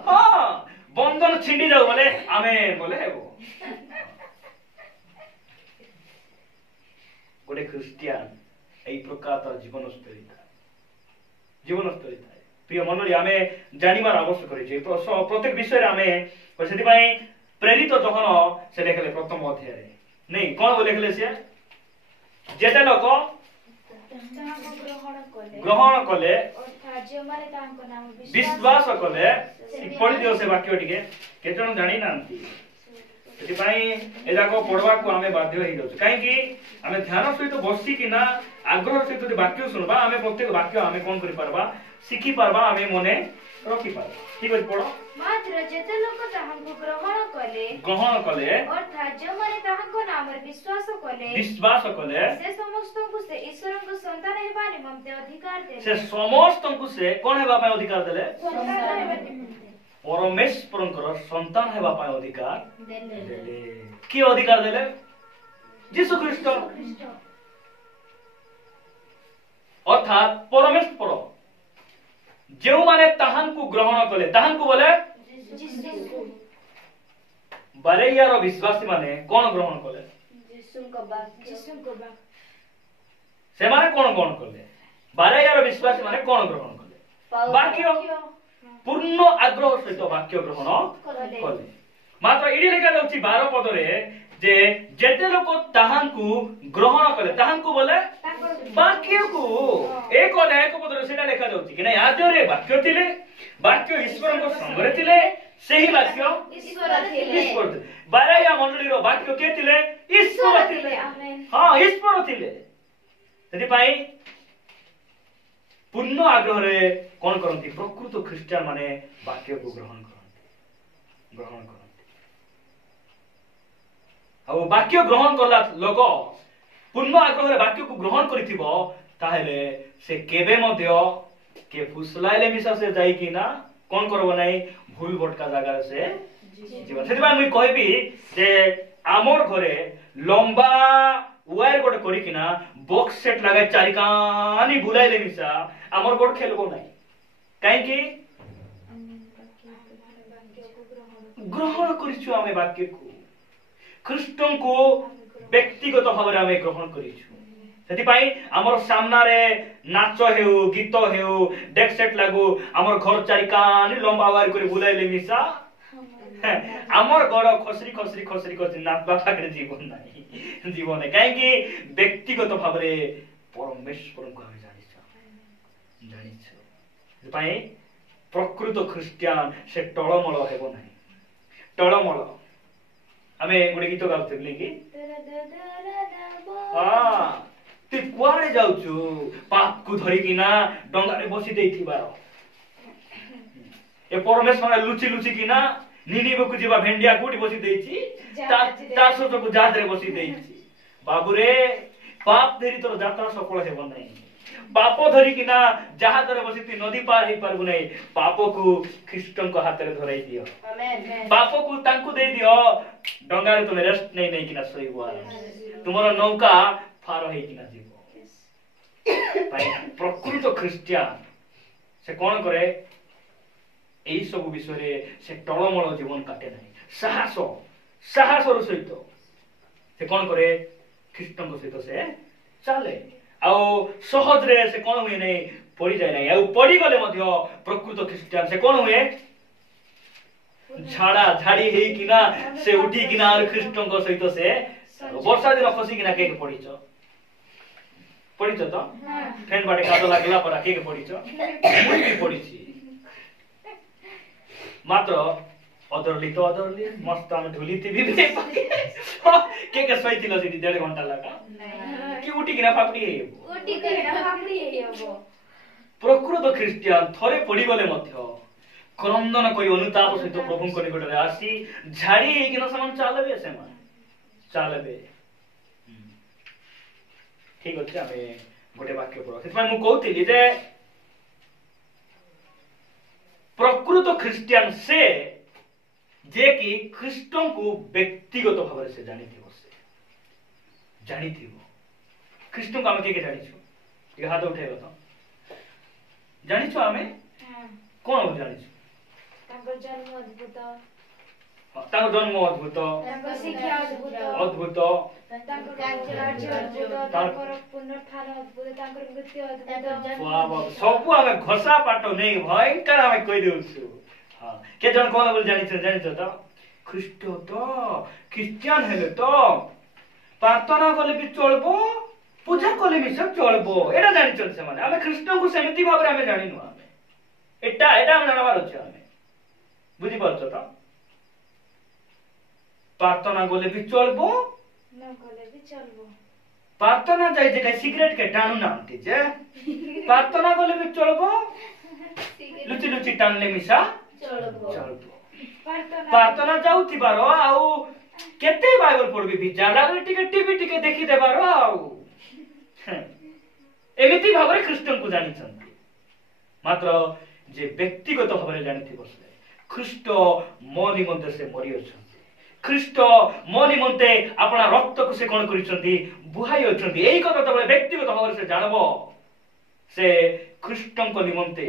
हां बंधन छिंडी जाओ बोले आमेन बोले हेबो गोटे ख्रिस्टियान एई प्रकार तर जीवन स्तरी था प्रिय मंडली आमे जानिबार आवश्यक रही प्रत्येक विषय रे आमे सेति पई प्रेरित जहन से लेखले प्रथम अध्याय रे नहीं कोन लेखले से जेते लोक ग्रहण कले विश्वास कले पढ़ी दियो से वाक्य टिके केतन जानि नांती सेति पई ए जाको पढ़वा को आमे बाध्य होई जाउ काहे कि आमे ध्यान सहित बसी कि ना आग्रह सहित वाक्य सुनबा आमे प्रत्येक वाक्य आमे कोन करि परबा सिखि परबा आमे मने रखि परबा ठीक अछि पढ़ो मात्र जेते लोक ताहांको ग्रहण कले अर्थात जो माने ताहांको नाम रे विश्वास कले से समस्त को से ईश्वर को संतान हेबा निमंते अधिकार देले से समस्त को से कोन हेबा पय अधिकार देले परमेश्वरंकर संतान हेबा पय अधिकार देले की अधिकार देले यीशु ख्रीष्ट अर्थात परमेश्वर जो माने ताहांको ग्रहण कले ताहांको बोले बारेयार विश्वासी माने कोन ग्रहण कले यीशु को बाक से माने कोन ग्रहण कले बारेयार विश्वासी माने कोन ग्रहण कले वाक्य पूर्ण आग्रह सहित वाक्य ग्रहण कले मात्र इडी लेखा जाउची 12 पद रे जे जेते लोक ताहांको ग्रहण कले ताहांको बोले वाक्य को एक पद रे सेटा लेखा जाउची कि नै आद्य रे वाक्य थिले वाक्य ईश्वर को संग रे थिले सेही वाक्य ईश्वर बारेया मंडली रो वाक्य के थिले ईश्वर थिले हां ईश्वर थिले सेति पई पूर्ण आग्रह रे कोन करंती प्रकृत ख्रिस्टियान माने वाक्य को ग्रहण करंती ଆଉ वाक्य ग्रहण करला लोक पूर्ण आग्रह रे वाक्य को ग्रहण करिथिबो ताहेले से केबे मध्य के फुसलाइले मिसा से जाई कि ना कोन करबो नाही भूल भटका जागा से जीवन सेति मुई कहबी जे आमर घरे लंबा वायर गोटे करी कि ना बॉक्स सेट लगाय चारि कानी बुलाइले मिसा आमर गोट खेलबो नाही काहे कि ग्रहण करिछु आमे वाक्य को ख्रीष्टन को व्यक्तिगत भाव आमे ग्रहण करिछु सेति पाई हमर सामना रे नाच हेउ गीत हेउ डेक सेट लागू हमर घर चारि कानी लंबा वायर करी बुलाइले मिसा हमर घर खसरी खसरी खसरी खसरी नाचबा पाकरे जीवन नाही जीवन है काहे कि व्यक्तिगत भाव रे परमेश्वर को आमे जानिछु सेति पाई प्रकृत ख्रिस्टियान से टळमळ हेबो नाही टळमळ आमे गुडे गीत गाउथिली कि हां ती कुआडे जाउछु पाप को धरि किना डंगारे बसी देइथिबार ए परमेश्वर लुची लुची किना निनिबे को जीवा भेंडिया गुडी बसी देइछि ता सोचो को जादरे बसी देइछि बाबू रे पाप धरि तोर यात्रा सफल हेबो नै पाप धरि किना जहाज रे बसी ती नदी पार हे पारबु नै पाप को ख्रीष्टन को हाथ रे धराई दियो आमेन पाप को तांकु दे दियो डंगारे तुमे रेस्ट नै नै किना सोइबो तुमरो नौका फार हे किना जीवो भाई प्रकृत ख्रिस्टियान से कोन करे एई सब विषय रे से टळमळ जीवन काटे नाही साहस रो सहित से कोन करे ख्रिस्टन को सहित से चले आ सहज रे से कोन हुए नै पड़ी जाय नै आ पड़ी गले मध्य प्रकृत ख्रिस्टियान से कोन हुए झाड़ा झाड़ी हे किना से उठी किना और ख्रिस्टन को सहित से वर्षा दिन खसी किना के पड़ीछ पड़ीछ तो फ्रेंड बाटे कादो लागला पर के पड़ीछ मुई भी पड़ीछि मात्र अदरली तो अदरली मस्त हम ढुलीती भी के सहितिलो सिटी 1.5 घंटा लगा कि उठी किना फापड़ी हेबो प्रकृत ख्रिस्टियान थरे पड़ी गले मध्य क्रंदन कोई अनुताप सहित प्रभु को निकट रे आसी झाड़ी हे किना समान चालबे से मान चालबे ठीक अछि आमे गोटे वाक्य पढो सेतमै मु कहउतिली जे प्रकृत ख्रिस्टियान से जे कि ख्रिस्टन को व्यक्तिगत भाव से जानिथिबो ख्रिस्टन को आमे के जानिछु एक हाथ उठेबो तो जानिछु आमे कोन जानिछु तांकर जन्म अद्भुत तांकर जन्म अद्भुत तांकर शिक्षा अद्भुत तांकर राज्य अद्भुत तांकर पुनरुत्थान अद्भुत तांकर मृत्यु अद्भुत वाह सब आमे घोषा पाटो नै भयंकर आमे कहि देउछु हां के जन कोन बोल जानिछ त ख्रिस्ट तो ख्रिस्टियन हेले तो प्रार्थना कले भी चलबो पूजा कले भी सब चलबो एटा जानिछ से माने आमे ख्रिस्टन को सेमिति भाव रे आमे जानिनु आमे एटा आमे जानबार अछि आमे बुझि परछ त प्रार्थना गले भी चलबो न गले भी चलबो प्रार्थना जाय जे सिगरेट के टाणु नामती जे प्रार्थना गले भी चलबो लुची लुची टाणले मिसा चलबो प्रार्थना जाउथि बारो आउ केते बाइबल पढबी भी जाडा टिके टीवी टिके देखि देबारो आउ एमिति भाबरे ख्रिस्टन को जानि छथि मात्र जे व्यक्तिगत भाबरे जानिथि बसले ख्रिस्ट मो निमंते से मरि अछथि ख्रिस्ट मो निमंते अपना रक्त को से कोन करिसथि बुहाई अछथि एई कथा तबले व्यक्तिगत भाबरे से जानबो से ख्रिस्टन को निमंते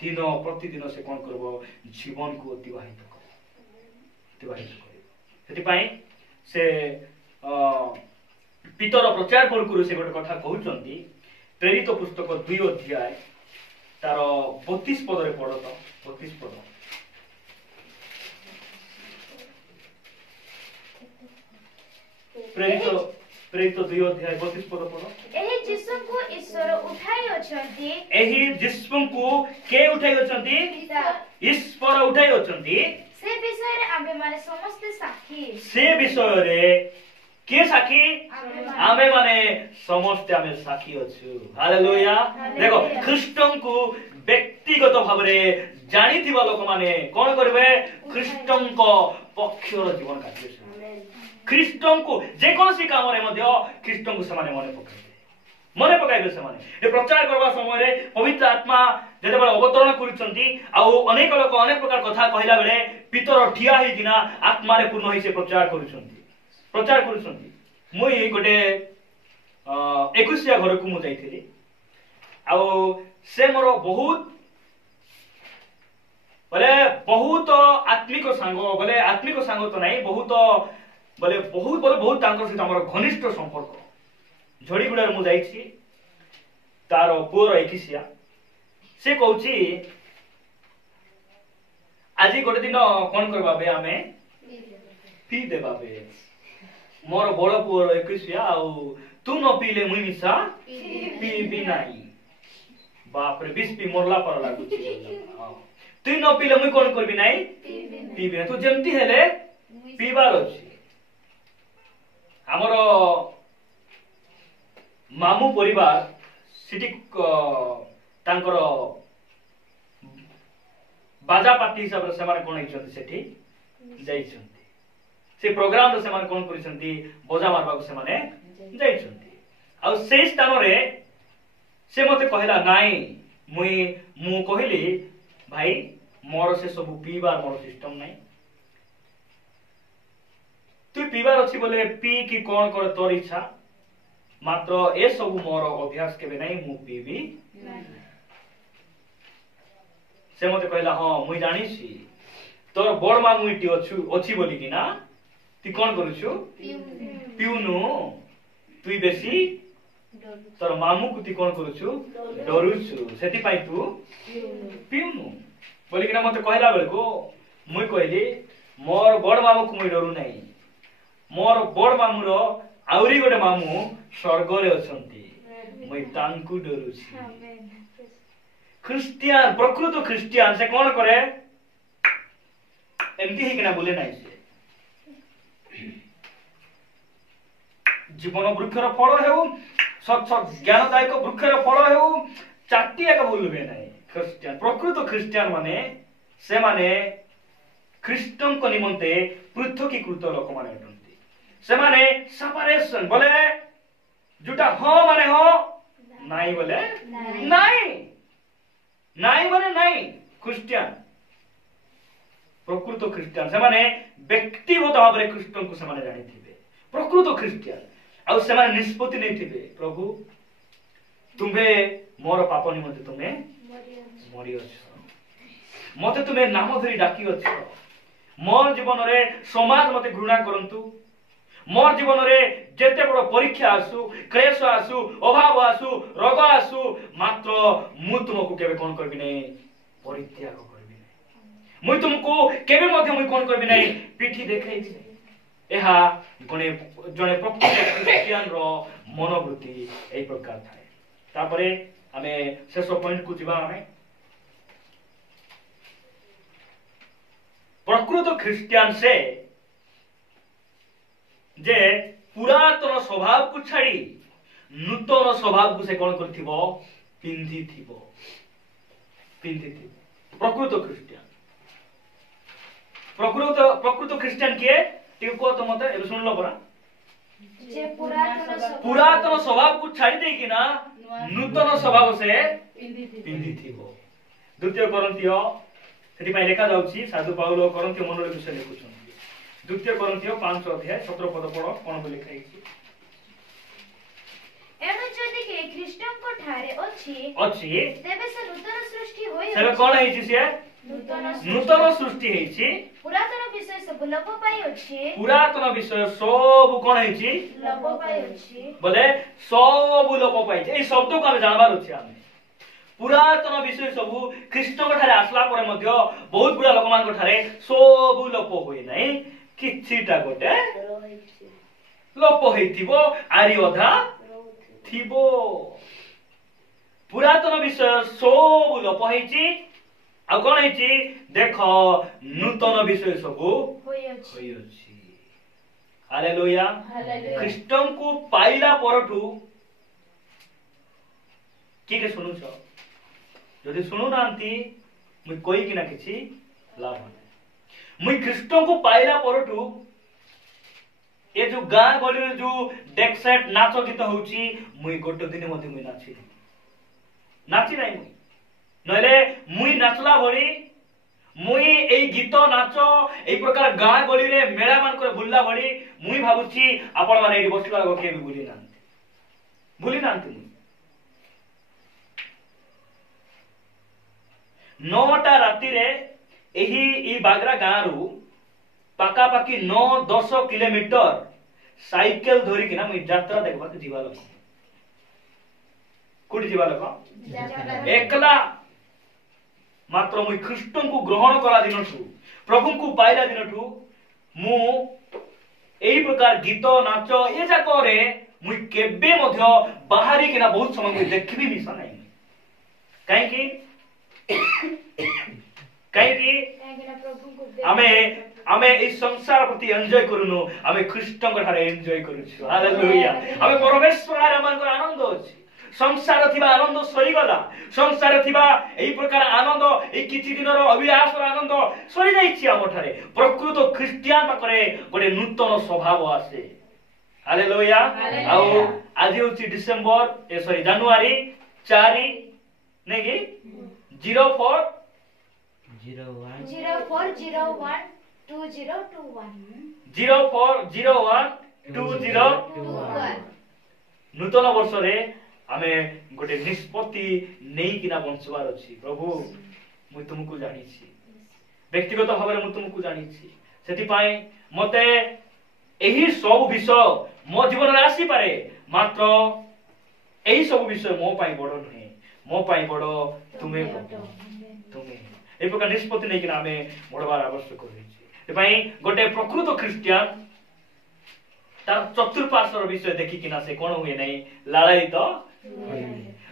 दिन प्रतिदिन से कोन करबो जीवन को अतिबाहित करिबो सेति पई से पितर प्रचार करू से गोटे कथा कहउचंती प्रेरित पुस्तक 2 अध्याय तार 32 पद रे पढो तो 32 पद प्रेरित 2 अध्याय 32 पद पढो एही जिसु को ईश्वर उठाई अछंती एही जिसु को के उठाई अछंती ईश्वर उठाई अछंती से विषय रे आमे माने समस्त साक्षी से विषय रे के साक्षी आमे माने समस्त आमे साक्षी अछु हालेलुया देखो ख्रिस्टन को व्यक्तिगत भाव रे जानिथिबा लोक माने कोन करबे ख्रिस्टन को पक्षर जीवन काटिबे ख्रिस्टन को जे कोनसी काम रे मध्य ख्रिस्टन को समान मने पकड़े मने पकाइबे से माने प्रचार करबा समय रे पवित्र आत्मा जेते बळे अवतरण करूछंती आउ अनेक लोक अनेक प्रकार कथा कहिला बेले पितर ठिया हे किना आत्मा रे पूर्ण होई से प्रचार करूछंती मुई गोटे 21 घर को मु जाइथिली आउ से मोर बहुत बहुत आत्मिक सांग तो नहीं बहुत बहुत तांकर सहित हमर घनिष्ठ संपर्क झड़ीगुड़ार मु जाइछि तार पुअर 21 से कहूछि आज गोटे दिन कौन करबा बे आमे पी देबा बे मोर बड़ पुअर 21 आउ तू न पीले मुई मिसा पी नाही बाप रे 20 पी मोरला पर लागुछि तू न पीले मुई कोन करबी नाही पीबी तू जेमती हेले पीबार अछि हमर मामू परिवार सिटी तांकर बाजा पार्टी हिसाब से माने कोन हिचंती सेठी जाइछंती से प्रोग्राम रे से माने कोन करिसंती बजा मारबा से माने जाइछंती आ से स्थान रे से मते कहला नाही मु कहली भाई मोर से सब पीबार मोर सिस्टम नाही तू पीबार अछि बोले पी की कोन कर तोर इच्छा मात्र ए सब मोर अभ्यास केबे नाही मु पीबी से मते कहला हां मुई जानि छी तोर बड़ मामुइटी अछि बोली कि ना ती कोन करूछु पीउनु तू बेसी तोर मामू को ती कोन करूछु डरुछु सेति पाई तू पीउनु बोली कि ना मते कहला बेल को मुई कहली मोर बड़ मामू को मुई डरु नाही मोर बड़ मामू रो आउरी गोटे मामू स्वर्ग रे अछंती मुई तांकु डरुछि ख्रिस्टियन प्रकृत ख्रिस्टियन से कोन करे एमती ही किना बोले नाही से जीवन वृक्षर फल हेउ सत ज्ञानदायक वृक्षर फल हेउ चाटी एक बोलबे नाही ख्रिस्टियन प्रकृत ख्रिस्टियन माने से माने ख्रिस्टन को निमंते पृथकीकृत लोक माने अटंती से माने सेपरेशन बोले जुटा हो माने हो नाही बोले नाही माने नाही ख्रिस्टियन प्रकृत ख्रिस्टियन से माने व्यक्तिगत भाव रे ख्रिस्टन को से माने जानि थिबे प्रकृत ख्रिस्टियन आ से माने निष्पत्ति नै थिबे प्रभु तुम्हे मोर पाप निमंते तुमे मरि अछ मते तुमे नाम धरि डाकी अछ मोर जीवन रे समाज मते घृणा करंतु मोर जीवन रे जेते बड़ परीक्षा आसु क्लेश आसु अभाव आसु रोग आसु मात्र मु तुमको केबे कोन करबी नै परित्याग करबी नै मु तुमको केबे मध्ये मु कोन करबी नै पिठी देखाई छी एहा जने प्रकृत ख्रिस्टियन रो मनोवृत्ति ए प्रकार थाए तापरे आमे शेष पॉइंट को जिबा आमे प्रकृत ख्रिस्टियन से जे पुरातन स्वभाव को छाड़ी नूतन स्वभाव को से कोन करथिबो पिंधिथिबो प्रकृत ख्रिस्टियन प्रकृत ख्रिस्टियन किए टिक को तो मते ए सुनलो परा जे पुरातन स्वभाव को छाड़ी दे कि ना नूतन स्वभाव से पिंधिथिबो द्वितीय कोरिन्थियो सेति पय लेखा जाउची साधु पाउलो कोरिन्थियो मनोरे विषय लिखुछन द्वितीय कोरिन्थियो 5 अध्याय 17 पद पढो कोन बोले लिखाइछि एनु जदि के ख्रिस्टन को ठारे अछि तेबे से नूतन सृष्टि होय सेबे कोन हेछि से नूतन सृष्टि हेछि पुरातन विषय सब लोप पाई अछि पुरातन विषय सब कोन हेछि लोप पाई अछि बोले सब लोप पाई छै ए शब्द को हम जानबार अछि हम पुरातन विषय सब ख्रिस्ट को ठारे आसला पर मध्य बहुत बुरा लोक मान को ठारे सब लोप होय नै किछिटा गोटे लोप हेतिबो आरी अधा थिबो पुरातन विषय सब लोप हेछि आ कोन हेछि देखो नूतन विषय सब होय अछि हालेलुया ख्रिस्टन को पाइला परठू के सुनु छ जदि सुनु नांती मुई कोई कि ना किछि लाभ नै मुई ख्रिस्टन को पाइला परठू ये जो गाँ गली रे जो डेक सेट नाच गीत होउची मुई गोटे दिन मध्ये मुई नाची नाही मुई नले मुई नाचला भरी मुई एई गीत नाच एई प्रकार गाँ गली रे मेला मान करे बुल्ला भरी मुई भाबुची आपण माने एडी बसला के भी भूली नांती मुई 9टा राती रे एही ई बागरा गाँ रु पाका पाकी 9-10 किलोमीटर साइकेल धरी किना मुई यात्रा देखबा के जीवा लोक कोठी जीवा लोक एकला मात्र मुई ख्रीष्टन को ग्रहण कला दिनठू प्रभु को पाइला दिनठू मु एई प्रकार गीत नाच ए जाको रे मुई केबे मध्य बाहरी किना बहुत समय मुई देखबी मिसा नाही काहे कि आमे इस संसार प्रति एंजॉय करूनु आमे ख्रीष्टन को ठारे एंजॉय करूछु हालेलुया आमे परमेश्वर रे मन को आनंद अछि संसार थिबा आनंद सरी गला संसार थिबा एई प्रकार आनंद एई किछि दिनर अभिलाष और आनंद सरी जाइछि हम ठारे प्रकृत ख्रिस्टियान पाकरे गोटे नूतन स्वभाव आसे हालेलुया आउ आज होछि डिसेंबर सॉरी जनवरी 4 नै कि 04012021 नूतन वर्ष रे आमे गोटे निष्पत्ति नै किना बंचवार अछि प्रभु मु तुमको जानि छी व्यक्तिगत भाव रे मु तुमको जानि छी सेति पाए मते एही सब विषय मो जीवन रे आसी पारे मात्र एही सब विषय मो पाई बड़ नै मो पाई बड़ तुमे ए प्रकार निष्पत्ति नै कि आमे बड़बार आवश्यक होइछि ए पई गोटे प्रकृत ख्रिस्टियन तार चतुर्पार्श्वर विषय देखि किना से कोन होय नै लालायित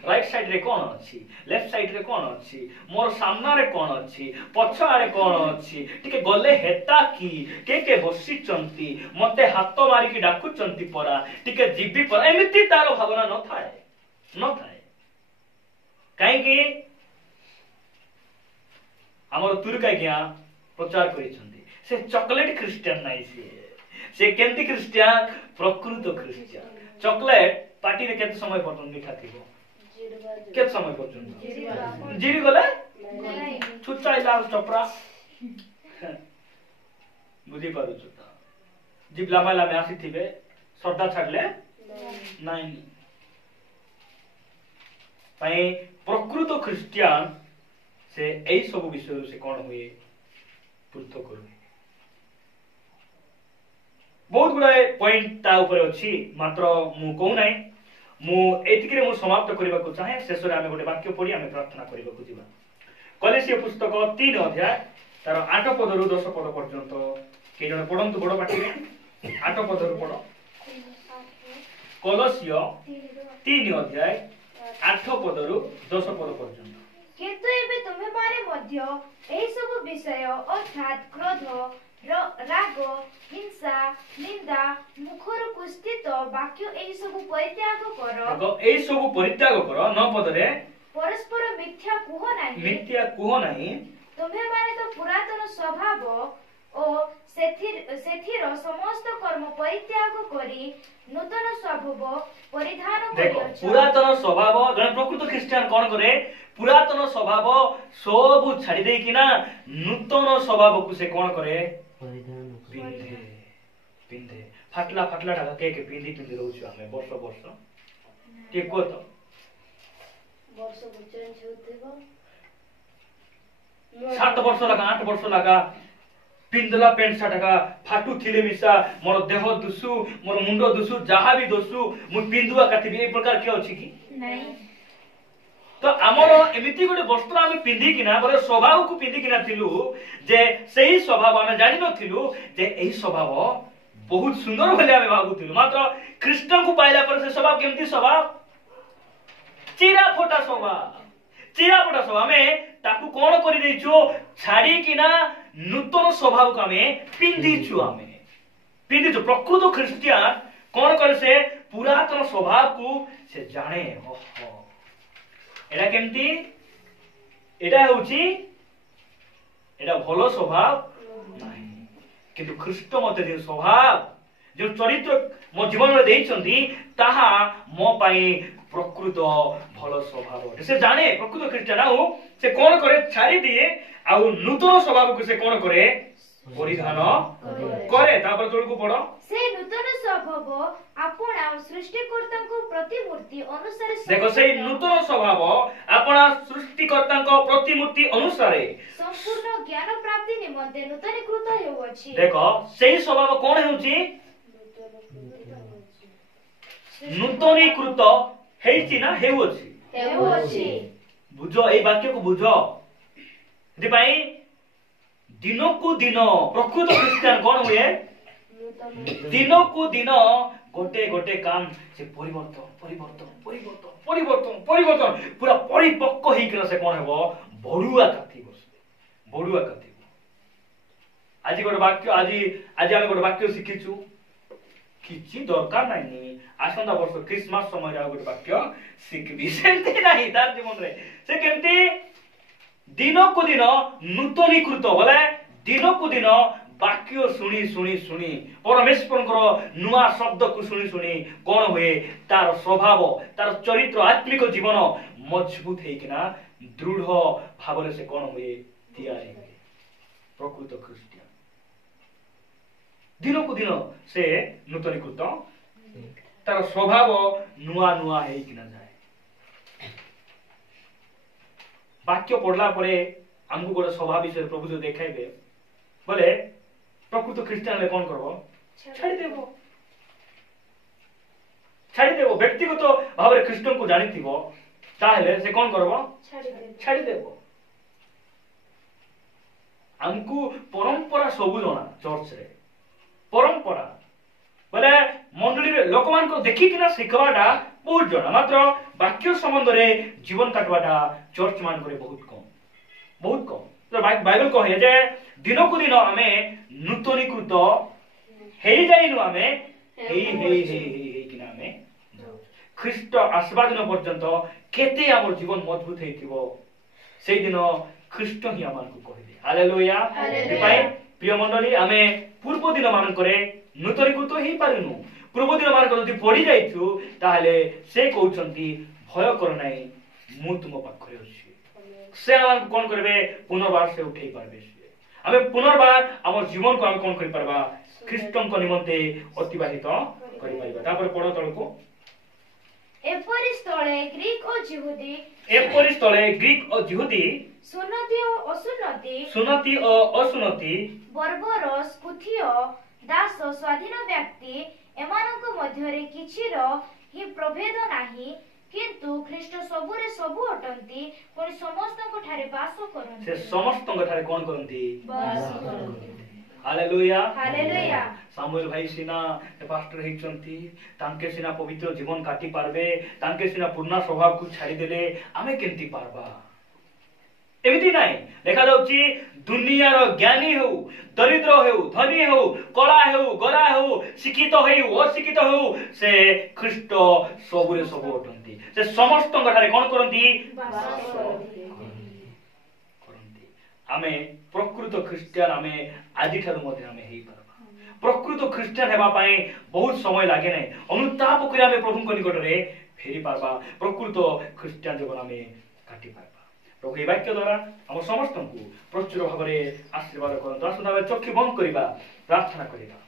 राइट साइड रे कोन अछि लेफ्ट साइड रे कोन अछि मोर सामना रे कोन अछि पछ आरे कोन अछि टिके गले हेता की के हसी चंती मते हाथ मारी की डाकु चंती परा टिके जीबी पर एमिति तार भावना न थाए काहे कि हमर तुर्का ज्ञा प्रचार करिसंती से चॉकलेट क्रिश्चियन नाही से केंती क्रिश्चियन प्रकृत क्रिश्चियन चॉकलेट पार्टी रे केते समय पर्यंत मीठा थिबो केते समय पर्यंत जीरी गले छुच्चाई लाल चपरा बुझी पारु छुता जीव लामा लामे आसी थिबे सरदा छाडले नाही पई प्रकृत क्रिश्चियन से एई सब विषय से कोन होए पृथक करू बहुत गुड़ाए पॉइंट ता ऊपर अछि मात्र मु कहू नाही मु एतिके मु समाप्त करबा को चाहे शेष रे आमे गोटे वाक्य पढी आमे प्रार्थना करबा को जिबा कलेसिय पुस्तक 3 अध्याय तार 8 पद रु 10 पद पर्यंत के जण पढंतु बड़ पाटी रे 8 पद रु पढ कलेसिय 3 अध्याय 8 पद रु 10 पद पर्यंत किंतु एबे तुम्हें माने मध्य एई सब विषय अर्थात क्रोध राग हिंसा निंदा मुखर कुस्थित वाक्य एई सब परित्याग कर 9 पद रे परस्पर मिथ्या कुह नाही तुम्हें माने तो पुरातन स्वभाव ओ सेथिर समस्त कर्म परित्याग करी नूतन स्वभाव परिधान देखो पुरातन स्वभाव जने प्रकृत ख्रिस्टियन कोन करे पुरातन स्वभाव सब छाडी देई किना नूतन स्वभाव को से कोन करे परिधान पिंधे फाटला ढाका के पिंधी रहउछु हमें वर्ष के को तो वर्ष चेंज होतेबो 7 वर्ष लगा 8 वर्ष लगा पिंदला पेंट साटका फाटू थिले मिसा मोर देह दुसु मोर मुंडो दुसु जहा भी दोसु मु पिंदुआ काथिबी ए प्रकार के अछि कि नहीं तो हमर एमिति गोटे वस्त्र आमे पिंधी किना बोले स्वभाव को पिंधी किना थिलु जे सही स्वभाव आमे जानि नथिलु जे एही स्वभाव बहुत सुंदर भले आमे भाबुथिलु मात्र कृष्ण को पाइला पर से स्वभाव केमति स्वभाव चिरा फोटा स्वभाव हमें ताकू कोन करि दैछु छाडी किना नूतन स्वभाव को हमें पिंधीछु प्रकृत ख्रिस्टियन कोन करे से पुरातन स्वभाव को से जाने ओहो एटा केमती एटा होची एटा भलो स्वभाव नाही किंतु ख्रिस्ट मते जे स्वभाव जो चरित्र मो जीवन में देइछंती ताहा मो पाई प्रकृत भल स्वभाव से जाने प्रकृत ख्रीष्टियान आउ से कौन करे छाड़ी दिए आउ नूतन स्वभाव को से कौन करे परिधान करे तापर तोड़ को पड़ो से नूतन स्वभाव आपणा सृष्टिकर्ता को प्रतिमूर्ति अनुसार देखो से नूतन स्वभाव आपणा सृष्टिकर्ता को प्रतिमूर्ति अनुसार संपूर्ण ज्ञान प्राप्ति निमंते नूतनीकृत हेउछि देखो सेही स्वभाव कोन हेउछि नूतनीकृत हेइछि ना हेउछि बुझो ए वाक्य को बुझो एति पई दिनो को दिन प्रकृत ख्रीष्टियान कोन हुए दिनो को दिन गोटे गोटे काम से परिवर्तन परिवर्तन परिवर्तन परिवर्तन परिवर्तन पूरा परिपक्व ही कि से कोन हेबो बडुआ काथी बडुआ काथी आज गोटे वाक्य आज हम गोटे वाक्य शिखिछु किछि दरकार नाही आसंदा वर्ष क्रिसमस समय आ गोटे वाक्य शिखबी सेंते नाही तार जीवन रे से केमती दिन को दिन नूतनीकृत बोले दिन को दिन वाक्य शुणी शुणी शुणी परमेश्वर नुआ शब्द को शुणी शुणी कौन हुए तार स्वभाव तार चरित्र आत्मिक जीवन मजबूत होना दृढ़ भाव से कौन हुए तैयारी हुए प्रकृत ख्रीष्टियान दिन को दिन से नूतनीकृत तार स्वभाव नुआ नुआ होना जाए वाक्य पढ़ला परे हमको गोटे स्वभाव विषय प्रभु जो देखाइबे बोले प्रकृत ख्रीष्टियान ले कौन करबो छाड़ी देबो व्यक्तिगत भाव रे ख्रीष्टन को जानि थिबो ताहेले से कौन करबो छाड़ी देबो हमको परंपरा सब जना चर्च रे परंपरा बोले मंडली रे लोक मान को देखि किना सिखवाटा बहुत जना मात्र वाक्य संबंध रे जीवन काटवाटा चर्च मान करे बहुत कम तो बाइबल कहे जे दिन को दिन हमें नूतनीकृत हेई जाइनु हमें हेई किना हमें ख्रीष्ट आसवा दिन पर्यंत केते हमर जीवन मजबूत हेतिबो सेई दिन ख्रीष्ट ही हमन को कहिबे हालेलुया भाई प्रिय मंडली हमें पूर्व दिन मान करे नूतनीकृत हेई पारुनु पूर्व दिन मान जदि पढ़ी जाइछु ताहले से कहउछंती भय कर नाही मु तुम पाखरे अछि से हम कोन करबे पुनर्बार से उठेई पारबे हमें पुनर्बार हमर जीवन को हम कोन करि परबा ख्रीष्टन को निमंते अतिबाहित करि परबा तापर पढो तळको एपरि स्थळे ग्रीक और जिहुदी सुनति और असुनति बर्बरस कुथिय दास स्वाधीन व्यक्ति एमानक मध्यरे किछिर ही प्रभेद नाही किंतु ख्रीष्ट सबुरे सबु अटंती पर समस्त को ठारे वास करंती से समस्त को ठारे कोन करंती वास करंती हालेलुया हालेलुया सामुएल भाई सिना पास्टर हेचंती तांके सिना पवित्र जीवन काटी पारबे तांके सिना पूर्ण स्वभाव को छाड़ी देले आमे केंती पारबा एमिति नाही देखा जाउची दुनिया रो ज्ञानी हो दरिद्र हो धनी हो कला हो गोरा हो शिक्षित हो अशिक्षित हो से ख्रीष्ट सबुरे सब अटंती से समस्त ठारे कोन करंती आमे प्रकृत ख्रीष्टियान आमे आदि ठारू मध्ये आमे हेई परबा प्रकृत ख्रीष्टियान हेबा पई बहुत समय लागे नै अनुताप करी आमे प्रभु को निकट रे फेरी पारबा प्रकृत ख्रीष्टियान जीवन आमे काटी पारबा प्रभु वाक्य द्वारा हम समस्त को प्रचुर भाव में आशीर्वाद करंतु आसुन चक्षु बंद करबा प्रार्थना करबा।